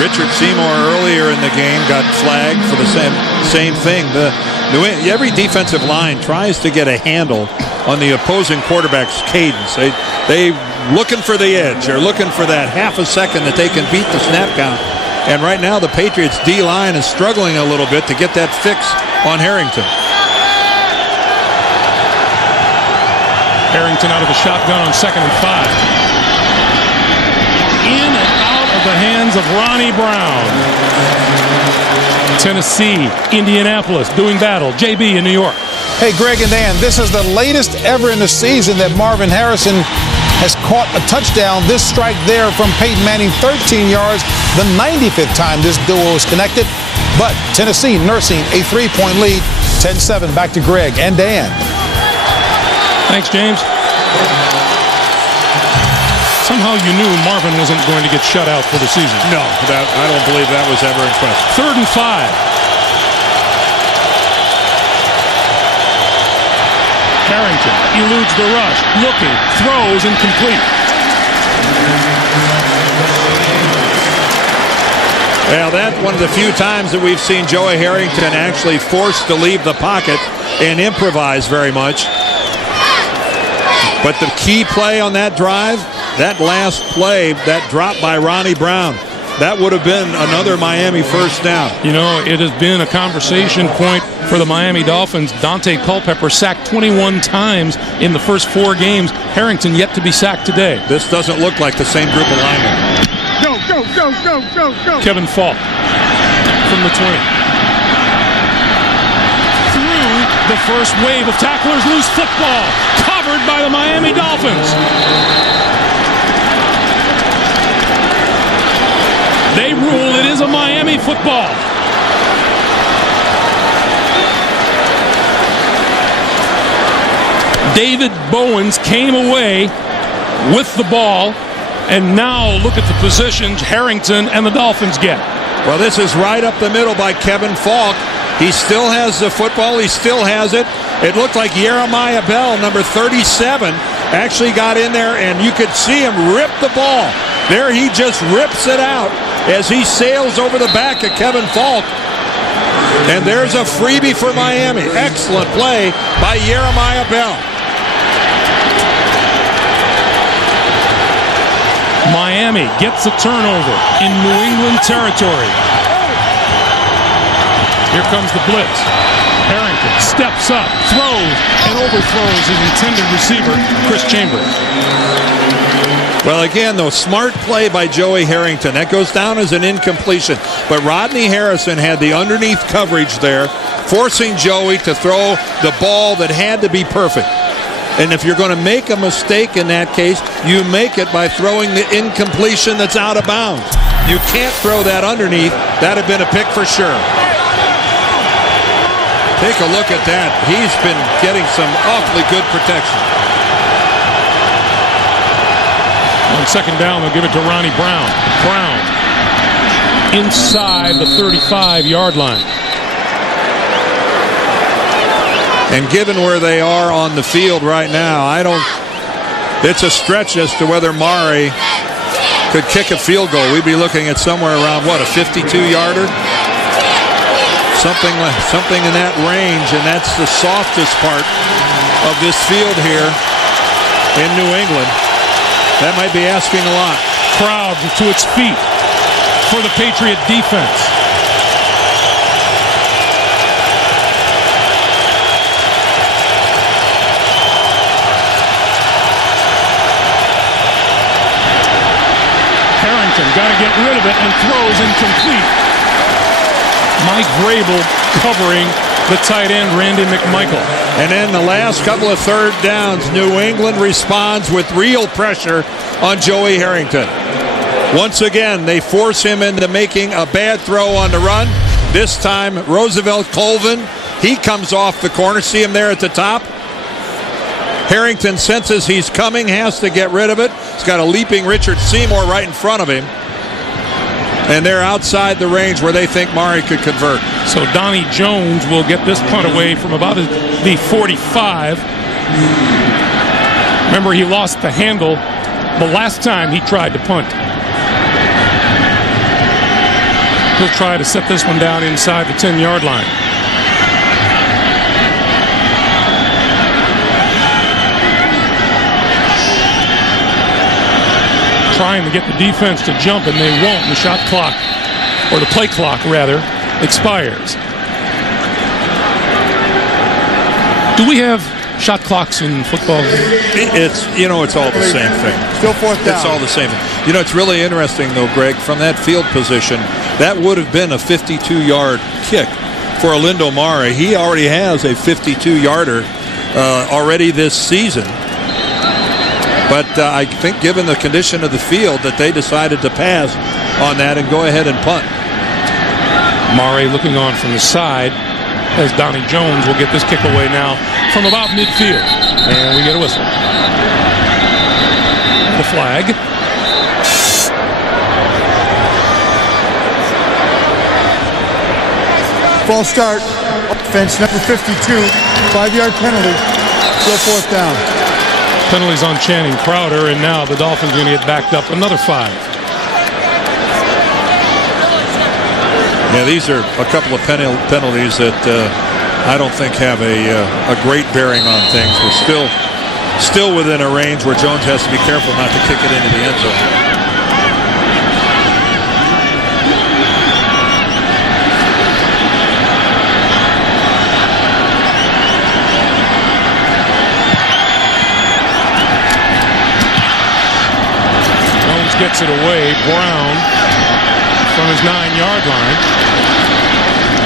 Richard Seymour earlier in the game got flagged for the same thing. Every defensive line tries to get a handle on the opposing quarterback's cadence. They looking for the edge. They're looking for that half a second that they can beat the snap count. And right now the Patriots D-line is struggling a little bit to get that fix on Harrington. Harrington out of the shotgun on 2nd and 5. In and out of the hands of Ronnie Brown. Tennessee, Indianapolis doing battle. JB in New York. Hey, Greg and Dan, this is the latest ever in the season that Marvin Harrison has caught a touchdown. This strike there from Peyton Manning, 13 yards, the 95th time this duo is connected. But Tennessee nursing a 3-point lead, 10-7. Back to Greg and Dan. Thanks, James. Somehow you knew Marvin wasn't going to get shut out for the season. No, I don't believe that was ever in question. 3rd and 5. Harrington eludes the rush, looking, throws, incomplete. Well, that's one of the few times that we've seen Joey Harrington actually forced to leave the pocket and improvise very much. But the key play on that drive, that last play, that drop by Ronnie Brown, that would have been another Miami first down. You know, it has been a conversation point for the Miami Dolphins. Dante Culpepper sacked 21 times in the first 4 games. Harrington yet to be sacked today. This doesn't look like the same group of linemen. Go. Kevin Falk from the 20. Through the first wave of tacklers, loose football. Covered by the Miami Dolphins. They rule it is a Miami football. David Bowens came away with the ball, and now look at the positions Harrington and the Dolphins get. Well, this is right up the middle by Kevin Falk. He still has the football. He still has it. It looked like Jeremiah Bell, number 37, actually got in there, and you could see him rip the ball. There he just rips it out as he sails over the back of Kevin Falk. And there's a freebie for Miami. Excellent play by Jeremiah Bell. Miami gets a turnover in New England territory. Here comes the blitz. Harrington steps up, throws, and overthrows his intended receiver, Chris Chambers. Well, again, though, smart play by Joey Harrington. That goes down as an incompletion. But Rodney Harrison had the underneath coverage there, forcing Joey to throw the ball that had to be perfect. And if you're going to make a mistake in that case, you make it by throwing the incompletion that's out of bounds. You can't throw that underneath. That had been a pick for sure. Take a look at that. He's been getting some awfully good protection. On 2nd down, they'll give it to Ronnie Brown. Brown inside the 35-yard line. And given where they are on the field right now, it's a stretch as to whether Mari could kick a field goal. We'd be looking at somewhere around, what, a 52-yarder? Something in that range, and that's the softest part of this field here in New England. That might be asking a lot. Crowd to its feet for the Patriot defense. Harrington got to get rid of it and throws incomplete. Mike Vrabel covering the tight end, Randy McMichael. And then the last couple of third downs, New England responds with real pressure on Joey Harrington. Once again, they force him into making a bad throw on the run. This time, Roosevelt Colvin, he comes off the corner. See him there at the top? Harrington senses he's coming, has to get rid of it. He's got a leaping Richard Seymour right in front of him. And they're outside the range where they think Murray could convert. So Donnie Jones will get this punt away from about the 45. Remember, he lost the handle the last time he tried to punt. He'll try to set this one down inside the 10-yard line. Trying to get the defense to jump, and they won't. The shot clock, or the play clock rather, expires. Do we have shot clocks in football? It's all the same thing. Still fourth down. It's all the same thing. It's really interesting though, Greg, from that field position, that would have been a 52-yard kick for Olindo Mare. He already has a 52-yarder already this season. But I think given the condition of the field that they decided to pass on that and go ahead and punt. Mare looking on from the side as Donnie Jones will get this kick away now from about midfield. And we get a whistle. The flag. False start. Offense number 52. 5-yard penalty. Still fourth down. Penalties on Channing Crowder, and now the Dolphins are going to get backed up another 5. Yeah, these are a couple of penalties that I don't think have a great bearing on things. We're still within a range where Jones has to be careful not to kick it into the end zone. Gets it away. Brown from his 9-yard line.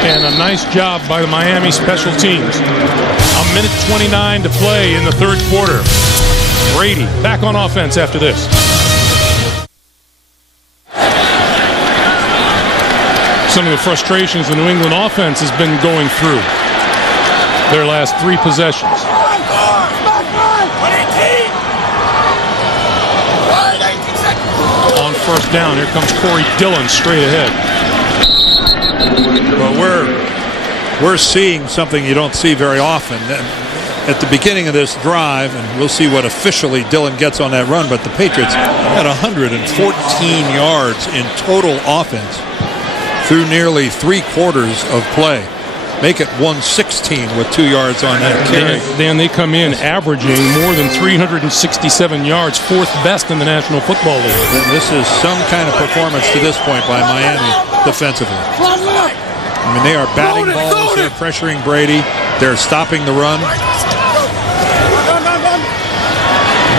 And a nice job by the Miami special teams. A minute 29 to play in the third quarter. Brady back on offense after this. Some of the frustrations the New England offense has been going through their last 3 possessions. On first down, here comes Corey Dillon straight ahead. Well, we're seeing something you don't see very often. At the beginning of this drive, and we'll see what officially Dillon gets on that run, but the Patriots had 114 yards in total offense through nearly 3 quarters of play. Make it 116 with 2 yards on that carry. Then they come in averaging more than 367 yards, 4th best in the National Football League. And this is some kind of performance to this point by Miami defensively. I mean, they are batting balls, they're pressuring Brady, they're stopping the run.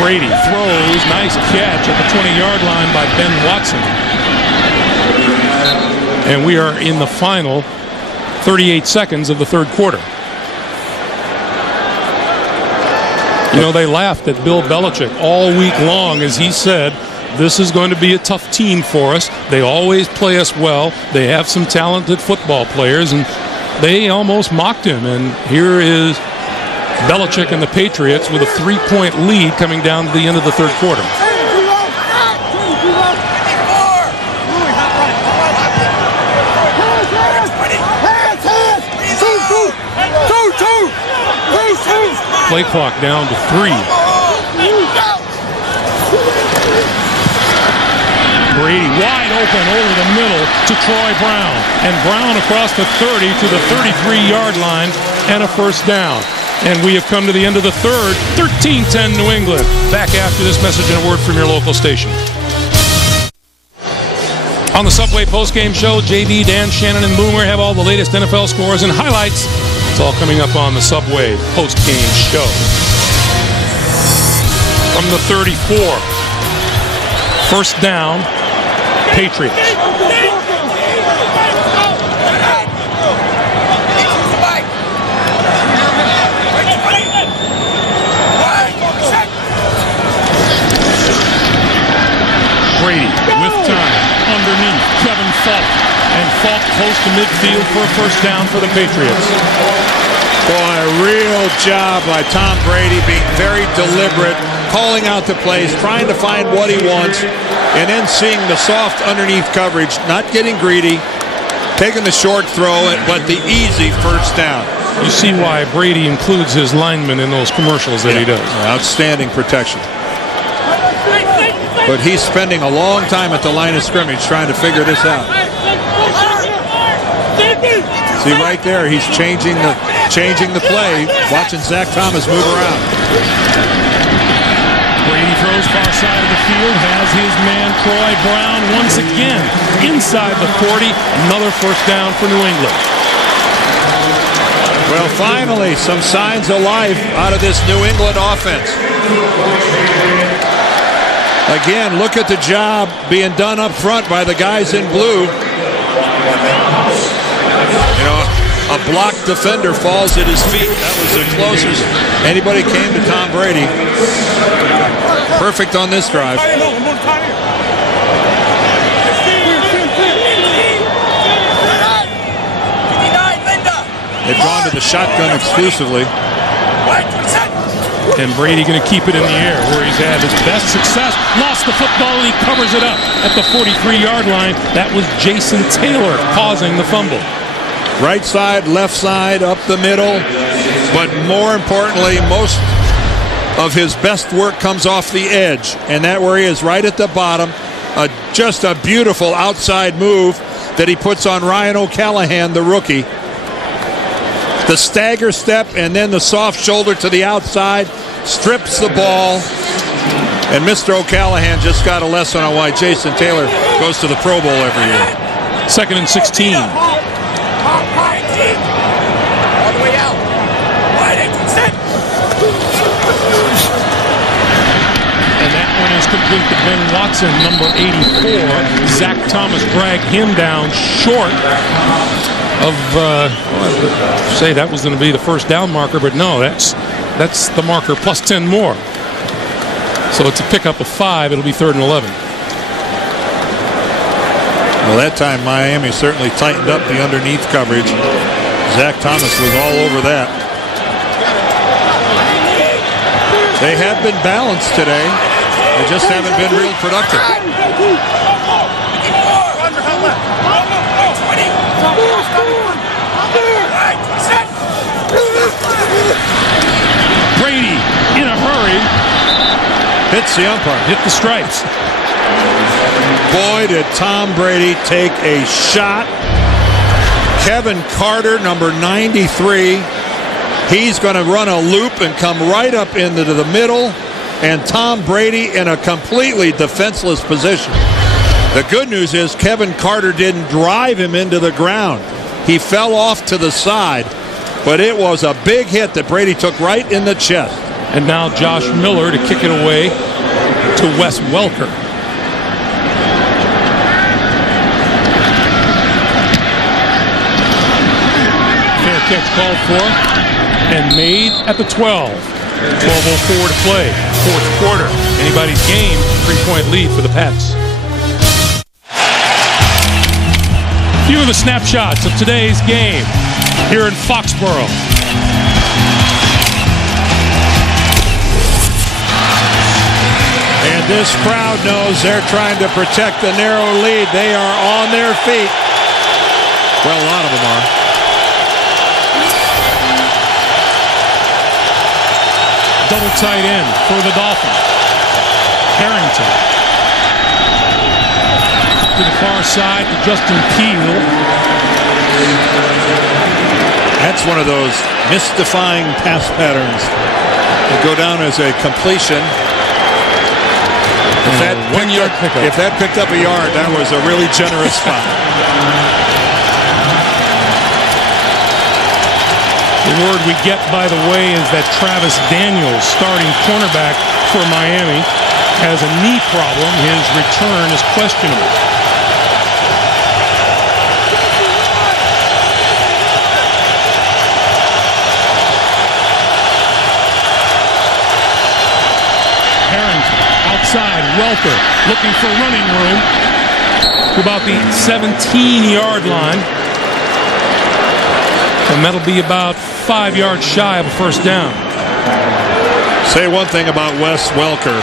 Brady throws, nice catch at the 20-yard line by Ben Watson. And we are in the final 38 seconds of the third quarter. They laughed at Bill Belichick all week long as he said, this is going to be a tough team for us. They always play us well. They have some talented football players, and they almost mocked him. And here is Belichick and the Patriots with a 3-point lead coming down to the end of the third quarter. Play clock down to 3. Brady wide open over the middle to Troy Brown. And Brown across the 30 to the 33-yard line and a first down. And we have come to the end of the third. 13-10 New England. Back after this message and a word from your local station. On the Subway postgame show, JD, Dan, Shannon, and Boomer have all the latest NFL scores and highlights. It's all coming up on the Subway post-game show. From the 34. First down Patriots. Brady with time underneath Kevin Faulk, and Faulk close to midfield for a first down for the Patriots. Boy, a real job by Tom Brady, being very deliberate, calling out the plays, trying to find what he wants, and then seeing the soft underneath coverage, not getting greedy, taking the short throw, but the easy first down. You see why Brady includes his linemen in those commercials that he does. Outstanding protection. But he's spending a long time at the line of scrimmage trying to figure this out. See right there, he's changing the play, watching Zach Thomas move around. Brady throws far side of the field, has his man Troy Brown once again inside the 40. Another first down for New England. Well, finally, some signs of life out of this New England offense. Again, look at the job being done up front by the guys in blue. You know, a blocked defender falls at his feet. That was the closest anybody came to Tom Brady. Perfect on this drive. They've gone to the shotgun exclusively. And Brady going to keep it in the air where he's had his best success. Lost the football and he covers it up at the 43-yard line. That was Jason Taylor causing the fumble. Right side, left side, up the middle. But more importantly, most of his best work comes off the edge. And that where he is, right at the bottom. Just a beautiful outside move that he puts on Ryan O'Callahan, the rookie. The stagger step and then the soft shoulder to the outside, strips the ball. And Mr. O'Callahan just got a lesson on why Jason Taylor goes to the Pro Bowl every year. 2nd and 16. All the way out. And that one is complete to Ben Watson, number 84. Zach Thomas dragged him down short of, I'd say that was going to be the first down marker, but no, that's the marker plus 10 more. So it's a pickup of 5. It'll be 3rd and 11. Well, that time Miami certainly tightened up the underneath coverage. Zach Thomas was all over that. They have been balanced today. They just haven't been real productive. Brady in a hurry. Hits the umpire. Hit the stripes. Boy, did Tom Brady take a shot. Kevin Carter, number 93. He's going to run a loop and come right up into the middle. And Tom Brady in a completely defenseless position. The good news is Kevin Carter didn't drive him into the ground. He fell off to the side. But it was a big hit that Brady took right in the chest. And now Josh Miller to kick it away to Wes Welker. Fair catch called for and made at the 12. 12:04 to play. 4th quarter. Anybody's game. 3-point lead for the Pats. Few of the snapshots of today's game here in Foxborough. And this crowd knows they're trying to protect the narrow lead. They are on their feet. Well, a lot of them are. Double tight end for the Dolphins. Harrington. To the far side to Justin Peel. That's one of those mystifying pass patterns that go down as a completion. If that picked up a yard, that was a really generous spot. The word we get, by the way, is that Travis Daniels, starting cornerback for Miami, has a knee problem. His return is questionable. side. Welker looking for running room to about the 17-yard line. And that'll be about 5 yards shy of a first down. Say one thing about Wes Welker.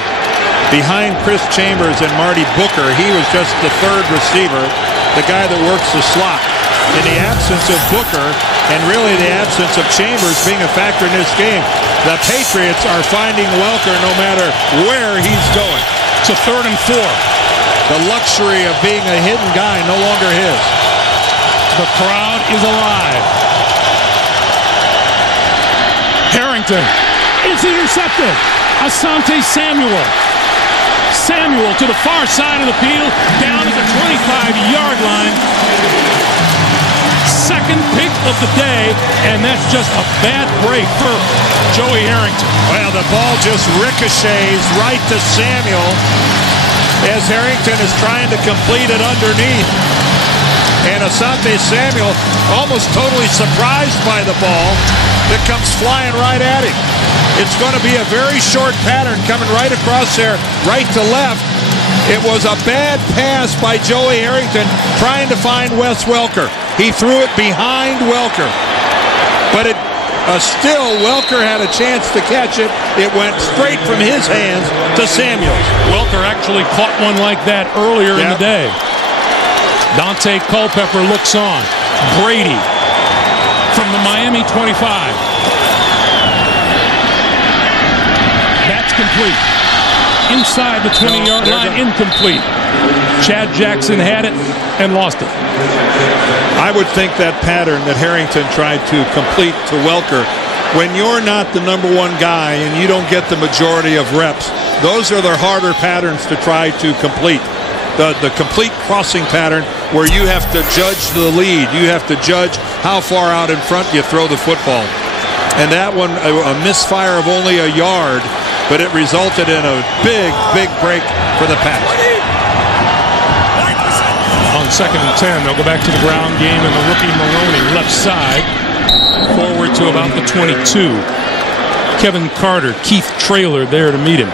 Behind Chris Chambers and Marty Booker, he was just the third receiver, the guy that works the slot. In the absence of Booker, and really the absence of Chambers being a factor in this game, the Patriots are finding Welker no matter where he's going. It's a 3rd and 4. The luxury of being a hidden guy no longer his. The crowd is alive. Harrington is intercepted. Asante Samuel. Samuel to the far side of the field, down at the 25-yard line. Second pick of the day, and that's just a bad break for Joey Harrington. Well, the ball just ricochets right to Samuel as Harrington is trying to complete it underneath. And Asante Samuel, almost totally surprised by the ball, that comes flying right at him. It's going to be a very short pattern coming right across there, right to left. It was a bad pass by Joey Harrington trying to find Wes Welker. He threw it behind Welker. But still, Welker had a chance to catch it. It went straight from his hands to Samuels. Welker actually caught one like that earlier in the day. Dante Culpepper looks on. Brady from the Miami 25. That's complete. Inside the 20-yard line, incomplete. Chad Jackson had it and lost it. I would think that pattern that Harrington tried to complete to Welker, when you're not the number one guy and you don't get the majority of reps, those are the harder patterns to try to complete. The complete crossing pattern where you have to judge the lead. You have to judge how far out in front you throw the football. And that one, a misfire of only a yard, but it resulted in a big, big break for the Pats. On 2nd and 10, they'll go back to the ground game, and the rookie Maroney left side, forward to about the 22. Kevin Carter, Keith Traylor there to meet him.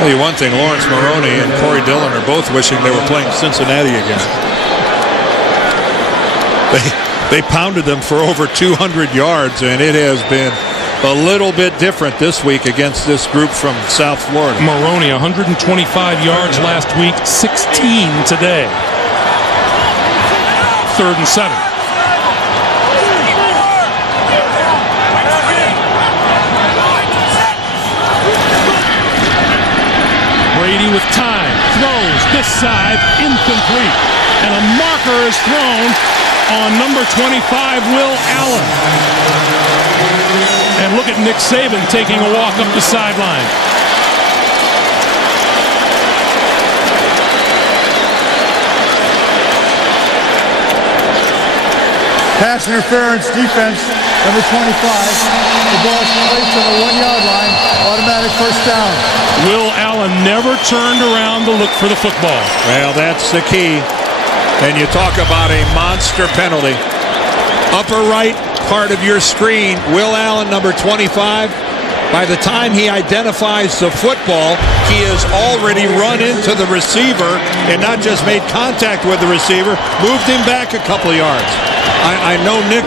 I'll tell you one thing, Lawrence Maroney and Corey Dillon are both wishing they were playing Cincinnati again. They pounded them for over 200 yards, and it has been a little bit different this week against this group from South Florida. Maroney, 125 yards last week, 16 today. 3rd and 7. Brady with time, throws this side, incomplete. And a marker is thrown on number 25, Will Allen. And look at Nick Saban taking a walk up the sideline. Pass interference defense, number 25. The ball is placed on the 1-yard line. Automatic first down. Will Allen never turned around to look for the football. Well, that's the key. And you talk about a monster penalty. Upper right part of your screen, Will Allen, number 25. By the time he identifies the football, he has already run into the receiver and not just made contact with the receiver, moved him back a couple yards. I know Nick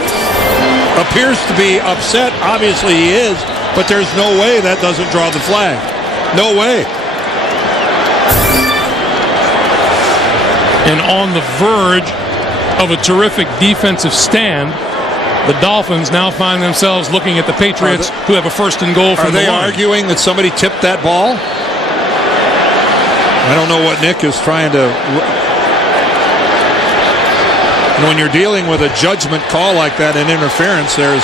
appears to be upset. Obviously he is, but there's no way that doesn't draw the flag. No way. And on the verge of a terrific defensive stand, the Dolphins now find themselves looking at the Patriots, who have a 1st and goal from the line. Are they arguing that somebody tipped that ball? I don't know what Nick is trying to... When you're dealing with a judgment call like that in interference, there's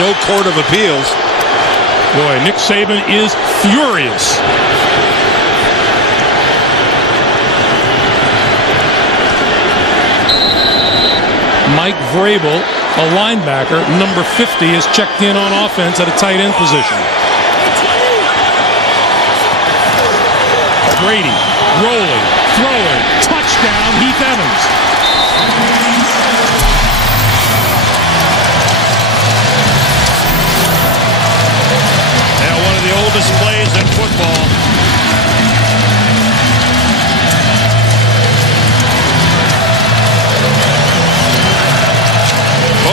no court of appeals. Boy, Nick Saban is furious. Mike Vrabel, a linebacker, number 50, is checked in on offense at a tight end position. Brady, rolling, throwing, touchdown, Heath Evans. Now, one of the oldest plays in football.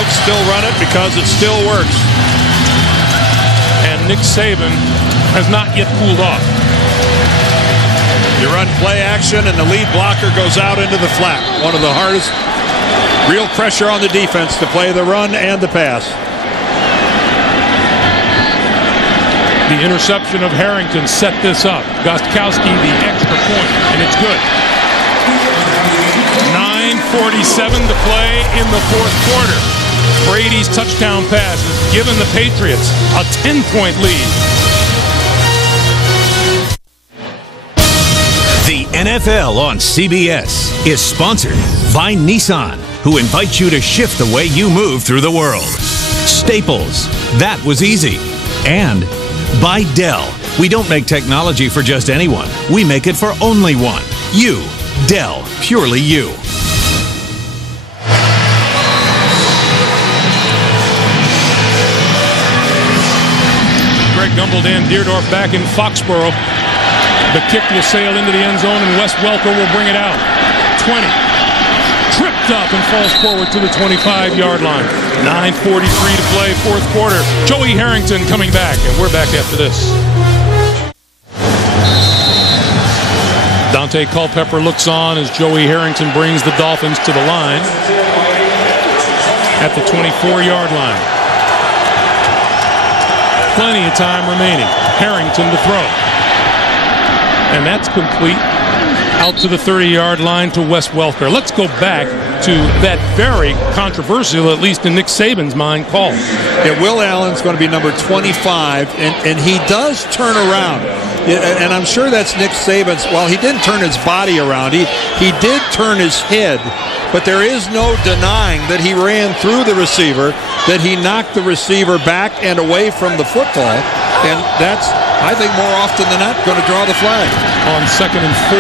let's still run it because it still works. And Nick Saban has not yet cooled off. You run play action, and the lead blocker goes out into the flat. One of the hardest, real pressure on the defense to play the run and the pass. The interception of Harrington set this up. Gostkowski, the extra point, and it's good. 9:47 to play in the fourth quarter. Brady's touchdown pass has given the Patriots a 10-point lead. The NFL on CBS is sponsored by Nissan, who invites you to shift the way you move through the world. Staples, that was easy. And by Dell. We don't make technology for just anyone. We make it for only one. You. Dell. Purely you. Greg Gumbel, Dan Dierdorf back in Foxborough. The kick will sail into the end zone, and Wes Welker will bring it out. 20. Tripped up and falls forward to the 25-yard line. 9:43 to play, fourth quarter. Joey Harrington coming back, and we're back after this. Dante Culpepper looks on as Joey Harrington brings the Dolphins to the line at the 24-yard line. Plenty of time remaining. Harrington to throw. And that's complete. Out to the 30-yard line to Wes Welker. Let's go back to that very controversial, at least in Nick Saban's mind, call. Yeah, Will Allen's going to be number 25, and he does turn around. And I'm sure that's Nick Saban's. Well, he didn't turn his body around. He did turn his head, but there is no denying that he ran through the receiver, that he knocked the receiver back and away from the football, and that's, I think, more often than not, going to draw the flag. On 2nd and 4,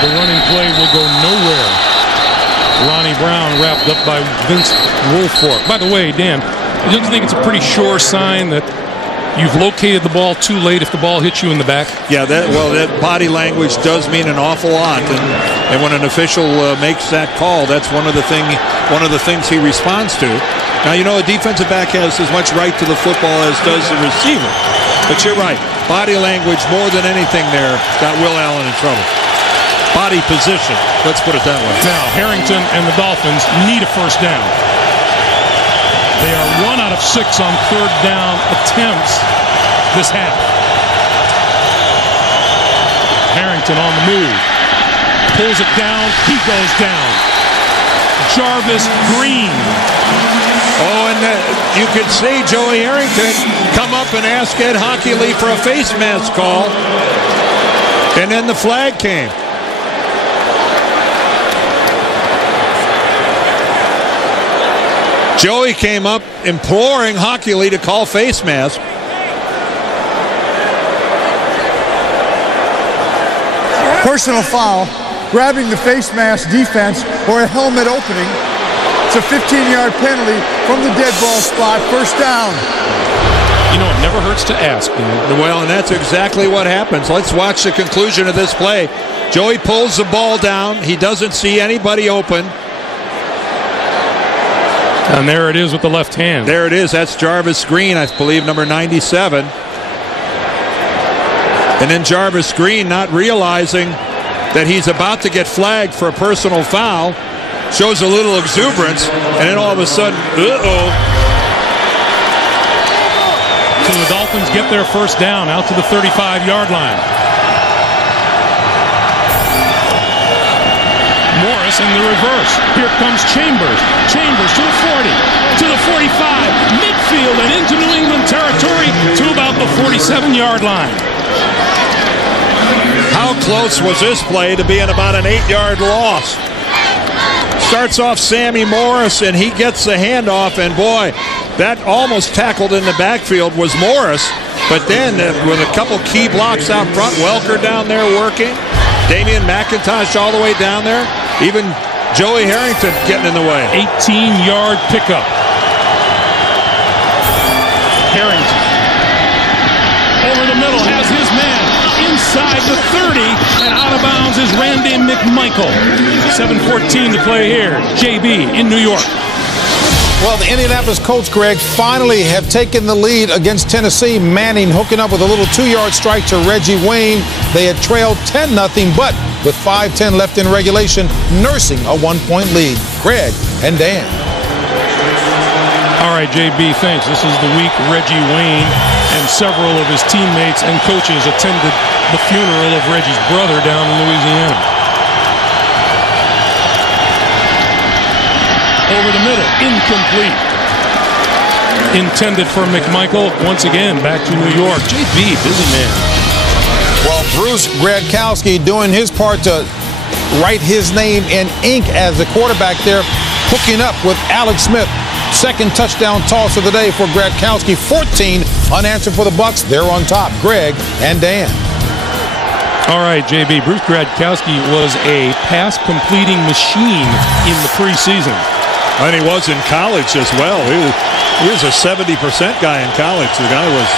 the running play will go nowhere. Ronnie Brown wrapped up by Vince Wilfork. By the way, Dan, don't you think it's a pretty sure sign that you've located the ball too late if the ball hits you in the back? Yeah, that body language does mean an awful lot, and when an official makes that call, that's one of the things he responds to. Now, you know, a defensive back has as much right to the football as does the receiver, but you're right. Body language more than anything there got Will Allen in trouble. Body position, let's put it that way. Now, Harrington and the Dolphins need a first down. They are 1 out of 6 on third down attempts this half. Harrington on the move. Pulls it down. He goes down. Jarvis Green. Oh, and you could see Joey Harrington come up and ask Ed Hockley for a face mask call. And then the flag came. Joey came up imploring Hockley to call face mask. Personal foul, grabbing the face mask defense or a helmet opening. It's a 15-yard penalty from the dead ball spot, first down. You know, it never hurts to ask. You know? Well, and that's exactly what happens. Let's watch the conclusion of this play. Joey pulls the ball down. He doesn't see anybody open. And there it is with the left hand. There it is. That's Jarvis Green, I believe, number 97. And then Jarvis Green, not realizing that he's about to get flagged for a personal foul, shows a little exuberance, and then all of a sudden, uh-oh. So the Dolphins get their first down out to the 35-yard line. Morris in the reverse. Here comes Chambers. Chambers to the 40, to the 45, midfield and into New England territory to about the 47-yard line. How close was this play to being about an 8-yard loss? Starts off Sammy Morris, and he gets the handoff, and boy, that almost tackled in the backfield was Morris. But then with a couple key blocks out front, Welker down there working, Damian McIntosh all the way down there, even Joey Harrington getting in the way. 18-yard pickup. Harrington over the middle has his man inside the 30, and out of bounds is Randy McMichael. 7:14 to play here. JB in New York. Well, the Indianapolis Colts, Greg, finally have taken the lead against Tennessee. Manning hooking up with a little 2-yard strike to Reggie Wayne. They had trailed 10-0, but with 5:10 left in regulation, nursing a 1-point lead. Greg and Dan. All right, JB, thanks. This is the week Reggie Wayne and several of his teammates and coaches attended the funeral of Reggie's brother down in Louisiana. Over the middle, incomplete. Intended for McMichael. Once again, back to New York. JB, busy man. Well, Bruce Gradkowski doing his part to write his name in ink as the quarterback there, hooking up with Alex Smith. Second touchdown toss of the day for Gradkowski. 14 unanswered for the Bucks. They're on top. Greg and Dan. All right, JB. Bruce Gradkowski was a pass-completing machine in the preseason. And he was in college as well. He was a 70% guy in college. The guy was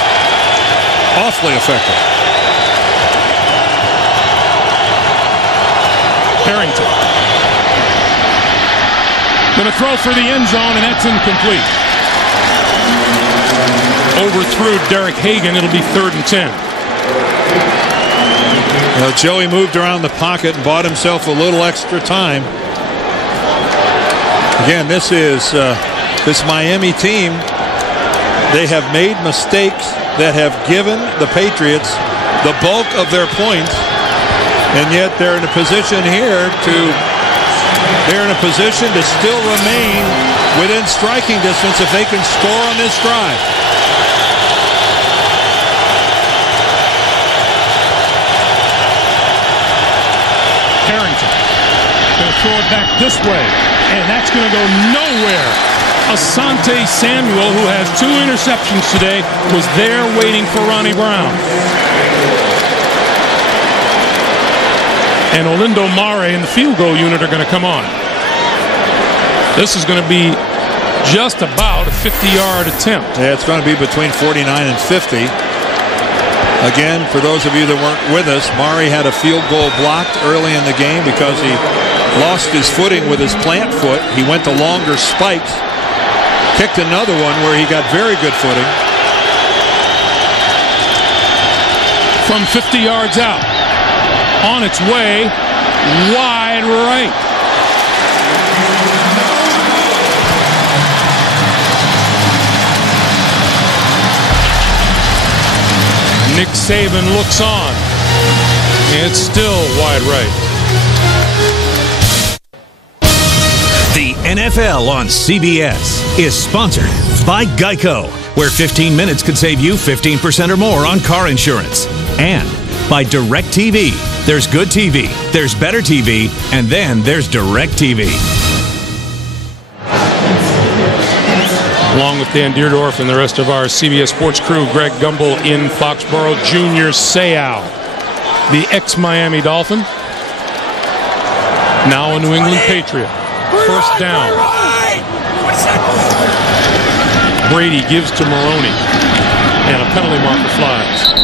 awfully effective. Harrington. Going to throw for the end zone, and that's incomplete. Overthrew Derek Hagan. It'll be 3rd and 10. Well, Joey moved around the pocket and bought himself a little extra time. Again, this is this Miami team. They have made mistakes that have given the Patriots the bulk of their points, and yet they're in a position here to still remain within striking distance if they can score on this drive. Harrington going to throw it back this way, and that's going to go nowhere. Asante Samuel, who has 2 interceptions today, was there waiting for Ronnie Brown. And Olindo Mare and the field goal unit are going to come on. This is going to be just about a 50-yard attempt. Yeah, it's going to be between 49 and 50. Again, for those of you that weren't with us, Mare had a field goal blocked early in the game because he lost his footing with his plant foot. He went to longer spikes, kicked another one where he got very good footing. From 50 yards out, on its way, wide right. Nick Saban looks on. It's still wide right. The NFL on CBS is sponsored by Geico, where 15 minutes could save you 15% or more on car insurance. And by DirecTV. There's good TV, there's better TV, and then there's DirecTV. Along with Dan Deerdorf and the rest of our CBS Sports crew, Greg Gumbel in Foxborough, Junior Seau, the ex-Miami Dolphin, now a New England Patriot. First down. Brady gives to Maroney, and a penalty marker flies.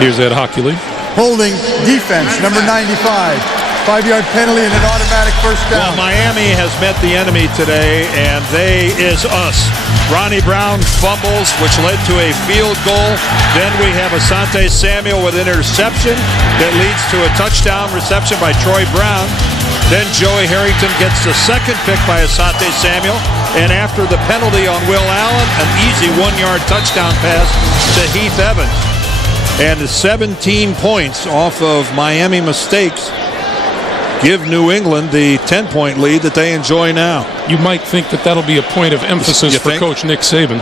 Here's Ed Hockley. Holding defense, number 95. 5-yard penalty and an automatic first down. Well, Miami has met the enemy today, and they is us. Ronnie Brown fumbles, which led to a field goal. Then we have Asante Samuel with an interception that leads to a touchdown reception by Troy Brown. Then Joey Harrington gets the second pick by Asante Samuel. And after the penalty on Will Allen, an easy 1-yard touchdown pass to Heath Evans. And 17 points off of Miami mistakes give New England the 10-point lead that they enjoy now. You might think that that'll be a point of emphasis for Coach Nick Saban.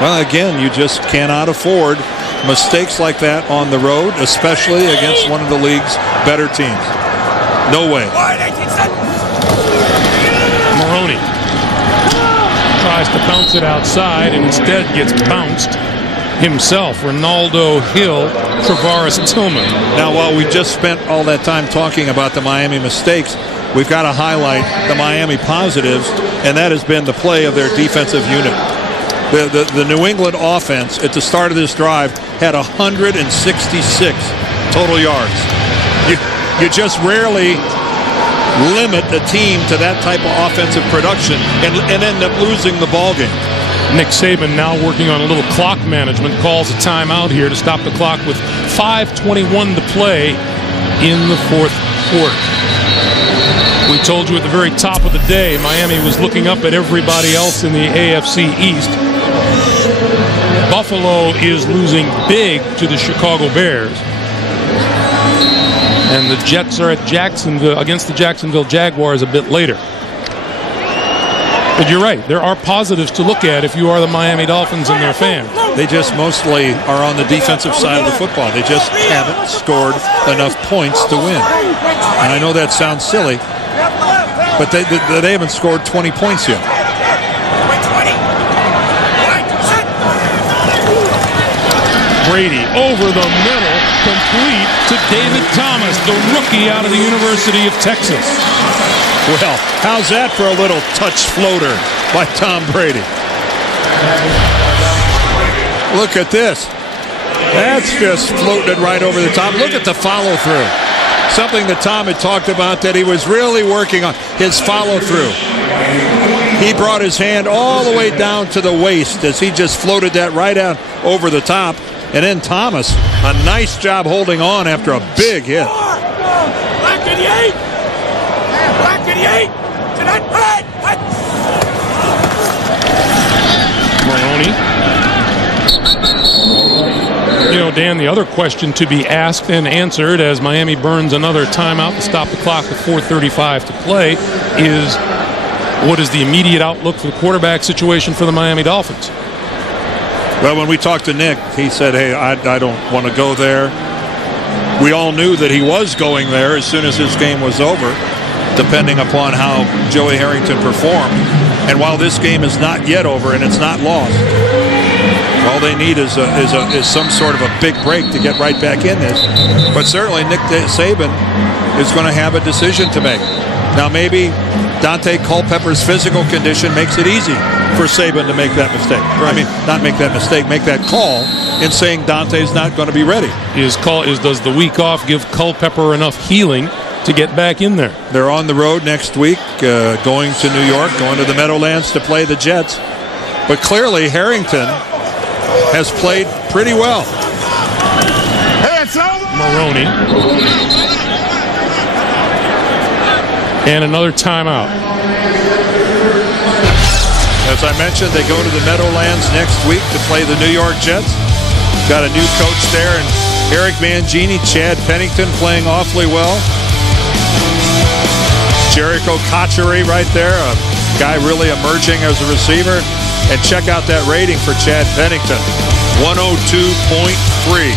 Well, again, you just cannot afford mistakes like that on the road, especially against one of the league's better teams. No way. Maroney tries to bounce it outside and instead gets bounced himself. Ronaldo Hill, Travaris Tillman. Now, while we just spent all that time talking about the Miami mistakes, we've got to highlight the Miami positives, and that has been the play of their defensive unit. The New England offense at the start of this drive had 166 total yards. You just rarely limit a team to that type of offensive production and end up losing the ball game. Nick Saban now working on a little clock management, calls a timeout here to stop the clock with 5:21 to play in the fourth quarter. We told you at the very top of the day, Miami was looking up at everybody else in the AFC East. Buffalo is losing big to the Chicago Bears. And the Jets are at Jacksonville against the Jacksonville Jaguars a bit later. But you're right. There are positives to look at if you are the Miami Dolphins and their fans. They just mostly are on the defensive side of the football. They just haven't scored enough points to win. And I know that sounds silly, but they haven't scored 20 points yet. Brady over the middle, complete to David Thomas, the rookie out of the University of Texas. Well, how's that for a little touch floater by Tom Brady? Look at this. That's just floated right over the top. Look at the follow-through. Something that Tom had talked about that he was really working on, his follow-through. He brought his hand all the way down to the waist as he just floated that right out over the top. And then Thomas, a nice job holding on after a big hit. Black 88! Black 88! To that head! Maroney. You know, Dan, the other question to be asked and answered as Miami burns another timeout to stop the clock with 4:35 to play is, what is the immediate outlook for the quarterback situation for the Miami Dolphins? Well, when we talked to Nick, he said, hey, I don't want to go there. We all knew that he was going there as soon as his game was over, depending upon how Joey Harrington performed. And while this game is not yet over and it's not lost, all they need is some sort of a big break to get right back in this. But certainly Nick Saban is going to have a decision to make. Now maybe Dante Culpepper's physical condition makes it easy for Saban to make that mistake. Right. I mean, not make that mistake, make that call in saying Dante's not going to be ready. Does the week off give Culpepper enough healing to get back in there? They're on the road next week, going to New York, going to the Meadowlands to play the Jets. But clearly Harrington has played pretty well. Maroney. And another timeout. As I mentioned, they go to the Meadowlands next week to play the New York Jets. Got a new coach there, and Eric Mangini, Chad Pennington playing awfully well. Jericho Cotchery right there, a guy really emerging as a receiver. And check out that rating for Chad Pennington, 102.3.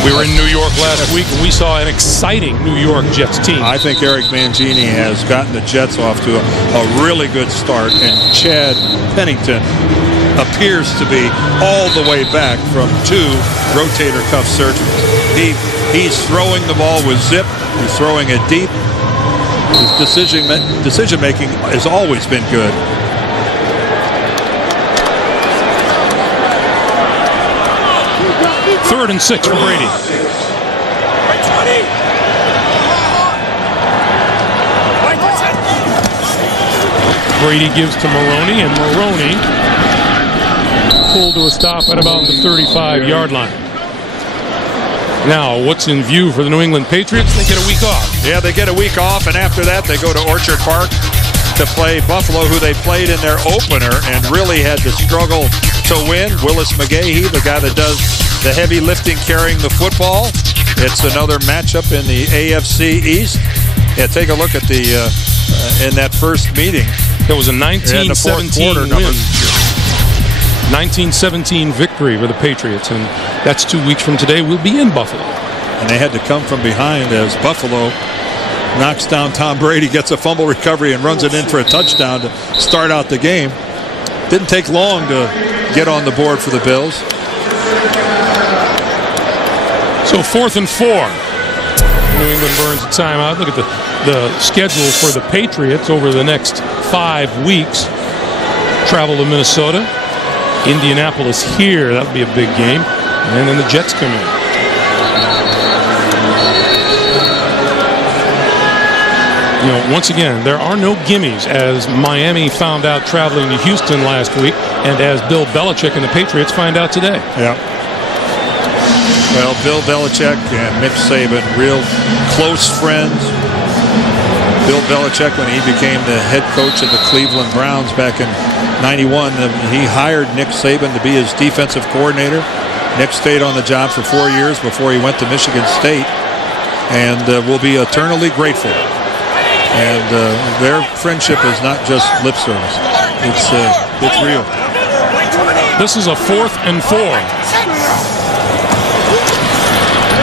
We were in New York last week, and we saw an exciting New York Jets team. I think Eric Mangini has gotten the Jets off to a really good start, and Chad Pennington appears to be all the way back from 2 rotator cuff surgeries. He's throwing the ball with zip. He's throwing it deep. His decision-making has always been good. Third and 6 for Brady. Brady gives to Maroney, and Maroney pulled to a stop at about the 35-yard line. Now, what's in view for the New England Patriots? They get a week off. Yeah, they get a week off, and after that, they go to Orchard Park to play Buffalo, who they played in their opener and really had to struggle to win. Willis McGahee, the guy that does the heavy lifting carrying the football. It's another matchup in the AFC East. Yeah, take a look at the in that first meeting. It was a 1917 win. 1917 victory for the Patriots, and that's 2 weeks from today. We'll be in Buffalo. And they had to come from behind as Buffalo knocks down Tom Brady, gets a fumble recovery, and runs it in for a touchdown to start out the game. Didn't take long to get on the board for the Bills. So 4th and 4. New England burns a timeout. Look at the schedule for the Patriots over the next 5 weeks. Travel to Minnesota, Indianapolis here. That'll be a big game. And then the Jets come in. You know, once again, there are no gimmies, as Miami found out traveling to Houston last week, and as Bill Belichick and the Patriots find out today. Yeah. Well, Bill Belichick and Nick Saban, real close friends. Bill Belichick, when he became the head coach of the Cleveland Browns back in '91, he hired Nick Saban to be his defensive coordinator. Nick stayed on the job for 4 years before he went to Michigan State, and will be eternally grateful. And their friendship is not just lip service. It's real. This is a 4th and 4.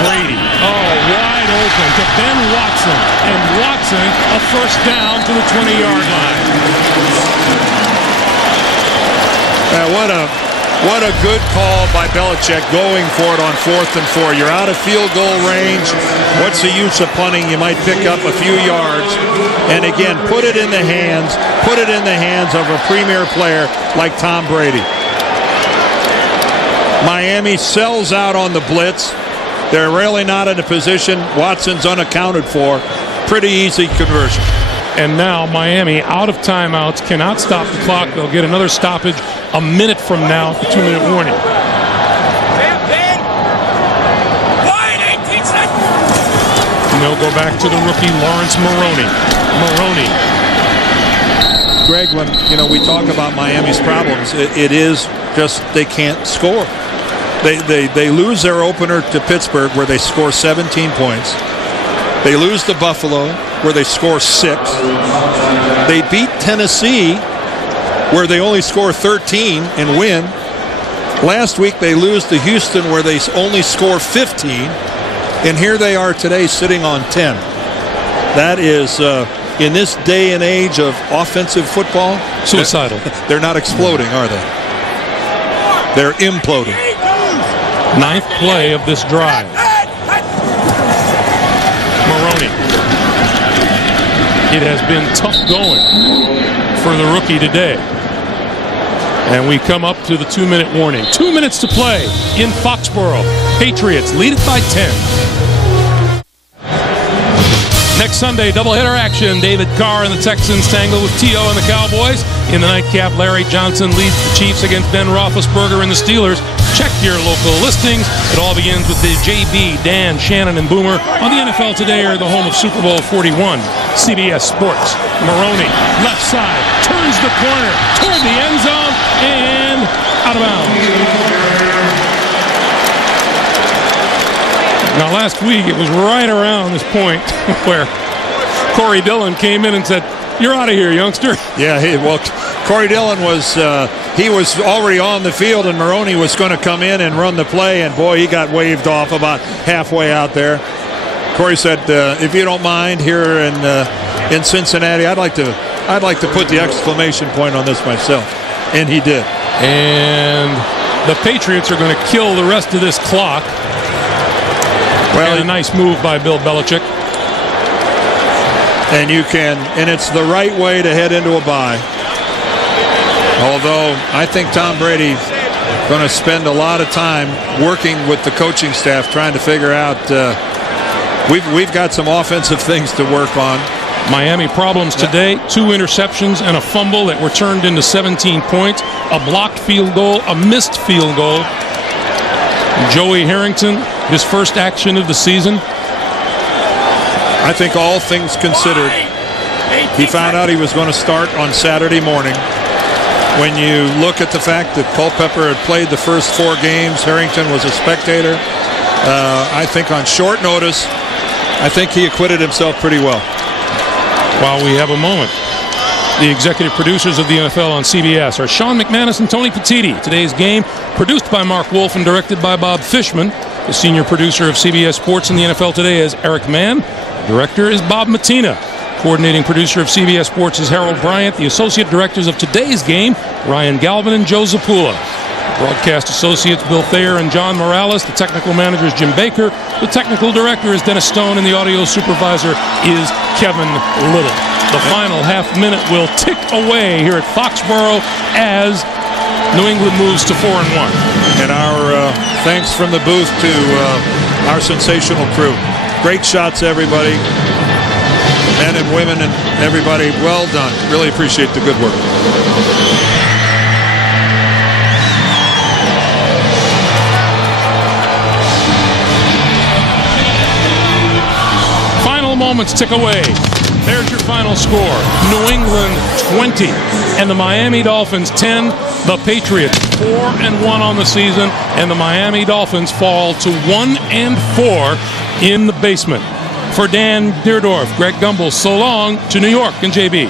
Brady, wide open to Ben Watson. And Watson, a first down to the 20-yard line. What a good call by Belichick going for it on 4th and 4. You're out of field goal range. What's the use of punting? You might pick up a few yards. And again, put it in the hands of a premier player like Tom Brady. Miami sells out on the blitz. They're really not in a position. Watson's unaccounted for. Pretty easy conversion. And now Miami, out of timeouts, cannot stop the clock. They'll get another stoppage a minute from now, the 2-minute warning. And they'll go back to the rookie Lawrence Maroney. Greg, when we talk about Miami's problems, it is just they can't score. They lose their opener to Pittsburgh, where they score 17 points. They lose to Buffalo, where they score 6. They beat Tennessee, where they only score 13 and win. Last week they lose to Houston, where they only score 15. And here they are today sitting on 10. That is, in this day and age of offensive football, suicidal. They're not exploding, are they? They're imploding. 9th play of this drive. Maroney. It has been tough going for the rookie today. And we come up to the 2-minute warning. 2 minutes to play in Foxborough. Patriots lead it by 10. Next Sunday, doubleheader action. David Carr and the Texans tangle with T.O. and the Cowboys. In the nightcap, Larry Johnson leads the Chiefs against Ben Roethlisberger and the Steelers. Check your local listings. It all begins with the JB, Dan, Shannon, and Boomer on the NFL Today, or the home of Super Bowl 41. CBS Sports. Maroney, left side, turns the corner toward the end zone, and out of bounds. Now, last week, it was right around this point where Corey Dillon came in and said, "You're out of here, youngster." Yeah, Corey Dillon was already on the field, and Maroney was going to come in and run the play, and boy, he got waved off about halfway out there. Corey said, "If you don't mind, here in Cincinnati, I'd like to put the exclamation point on this myself," and he did. And the Patriots are going to kill the rest of this clock. Well, a nice move by Bill Belichick. And it's the right way to head into a bye. Although I think Tom Brady's going to spend a lot of time working with the coaching staff, trying to figure out. We've got some offensive things to work on. Miami problems today: 2 interceptions and a fumble that were turned into 17 points, a blocked field goal, a missed field goal. Joey Harrington, his first action of the season. I think all things considered, he found out he was going to start on Saturday morning. When you look at the fact that Culpepper had played the first 4 games, Harrington was a spectator, I think on short notice, I think he acquitted himself pretty well. While we have a moment, the executive producers of the NFL on CBS are Sean McManus and Tony Petitti. Today's game, produced by Mark Wolf and directed by Bob Fishman. The senior producer of CBS Sports and the NFL Today is Eric Mann. Director is Bob Matina. Coordinating producer of CBS Sports is Harold Bryant. The associate directors of today's game, Ryan Galvin and Joe Zapula. Broadcast associates Bill Thayer and John Morales. The technical manager is Jim Baker. The technical director is Dennis Stone, and the audio supervisor is Kevin Little. The final half minute will tick away here at Foxborough as New England moves to 4-1. And our thanks from the booth to our sensational crew. Great shots, everybody. Men and women and everybody, well done. Really appreciate the good work. Final moments tick away. There's your final score. New England 20 and the Miami Dolphins 10. The Patriots 4-1 on the season, and the Miami Dolphins fall to 1-4 in the basement. For Dan Deerdorf, Greg Gumbel, so long to New York and JB.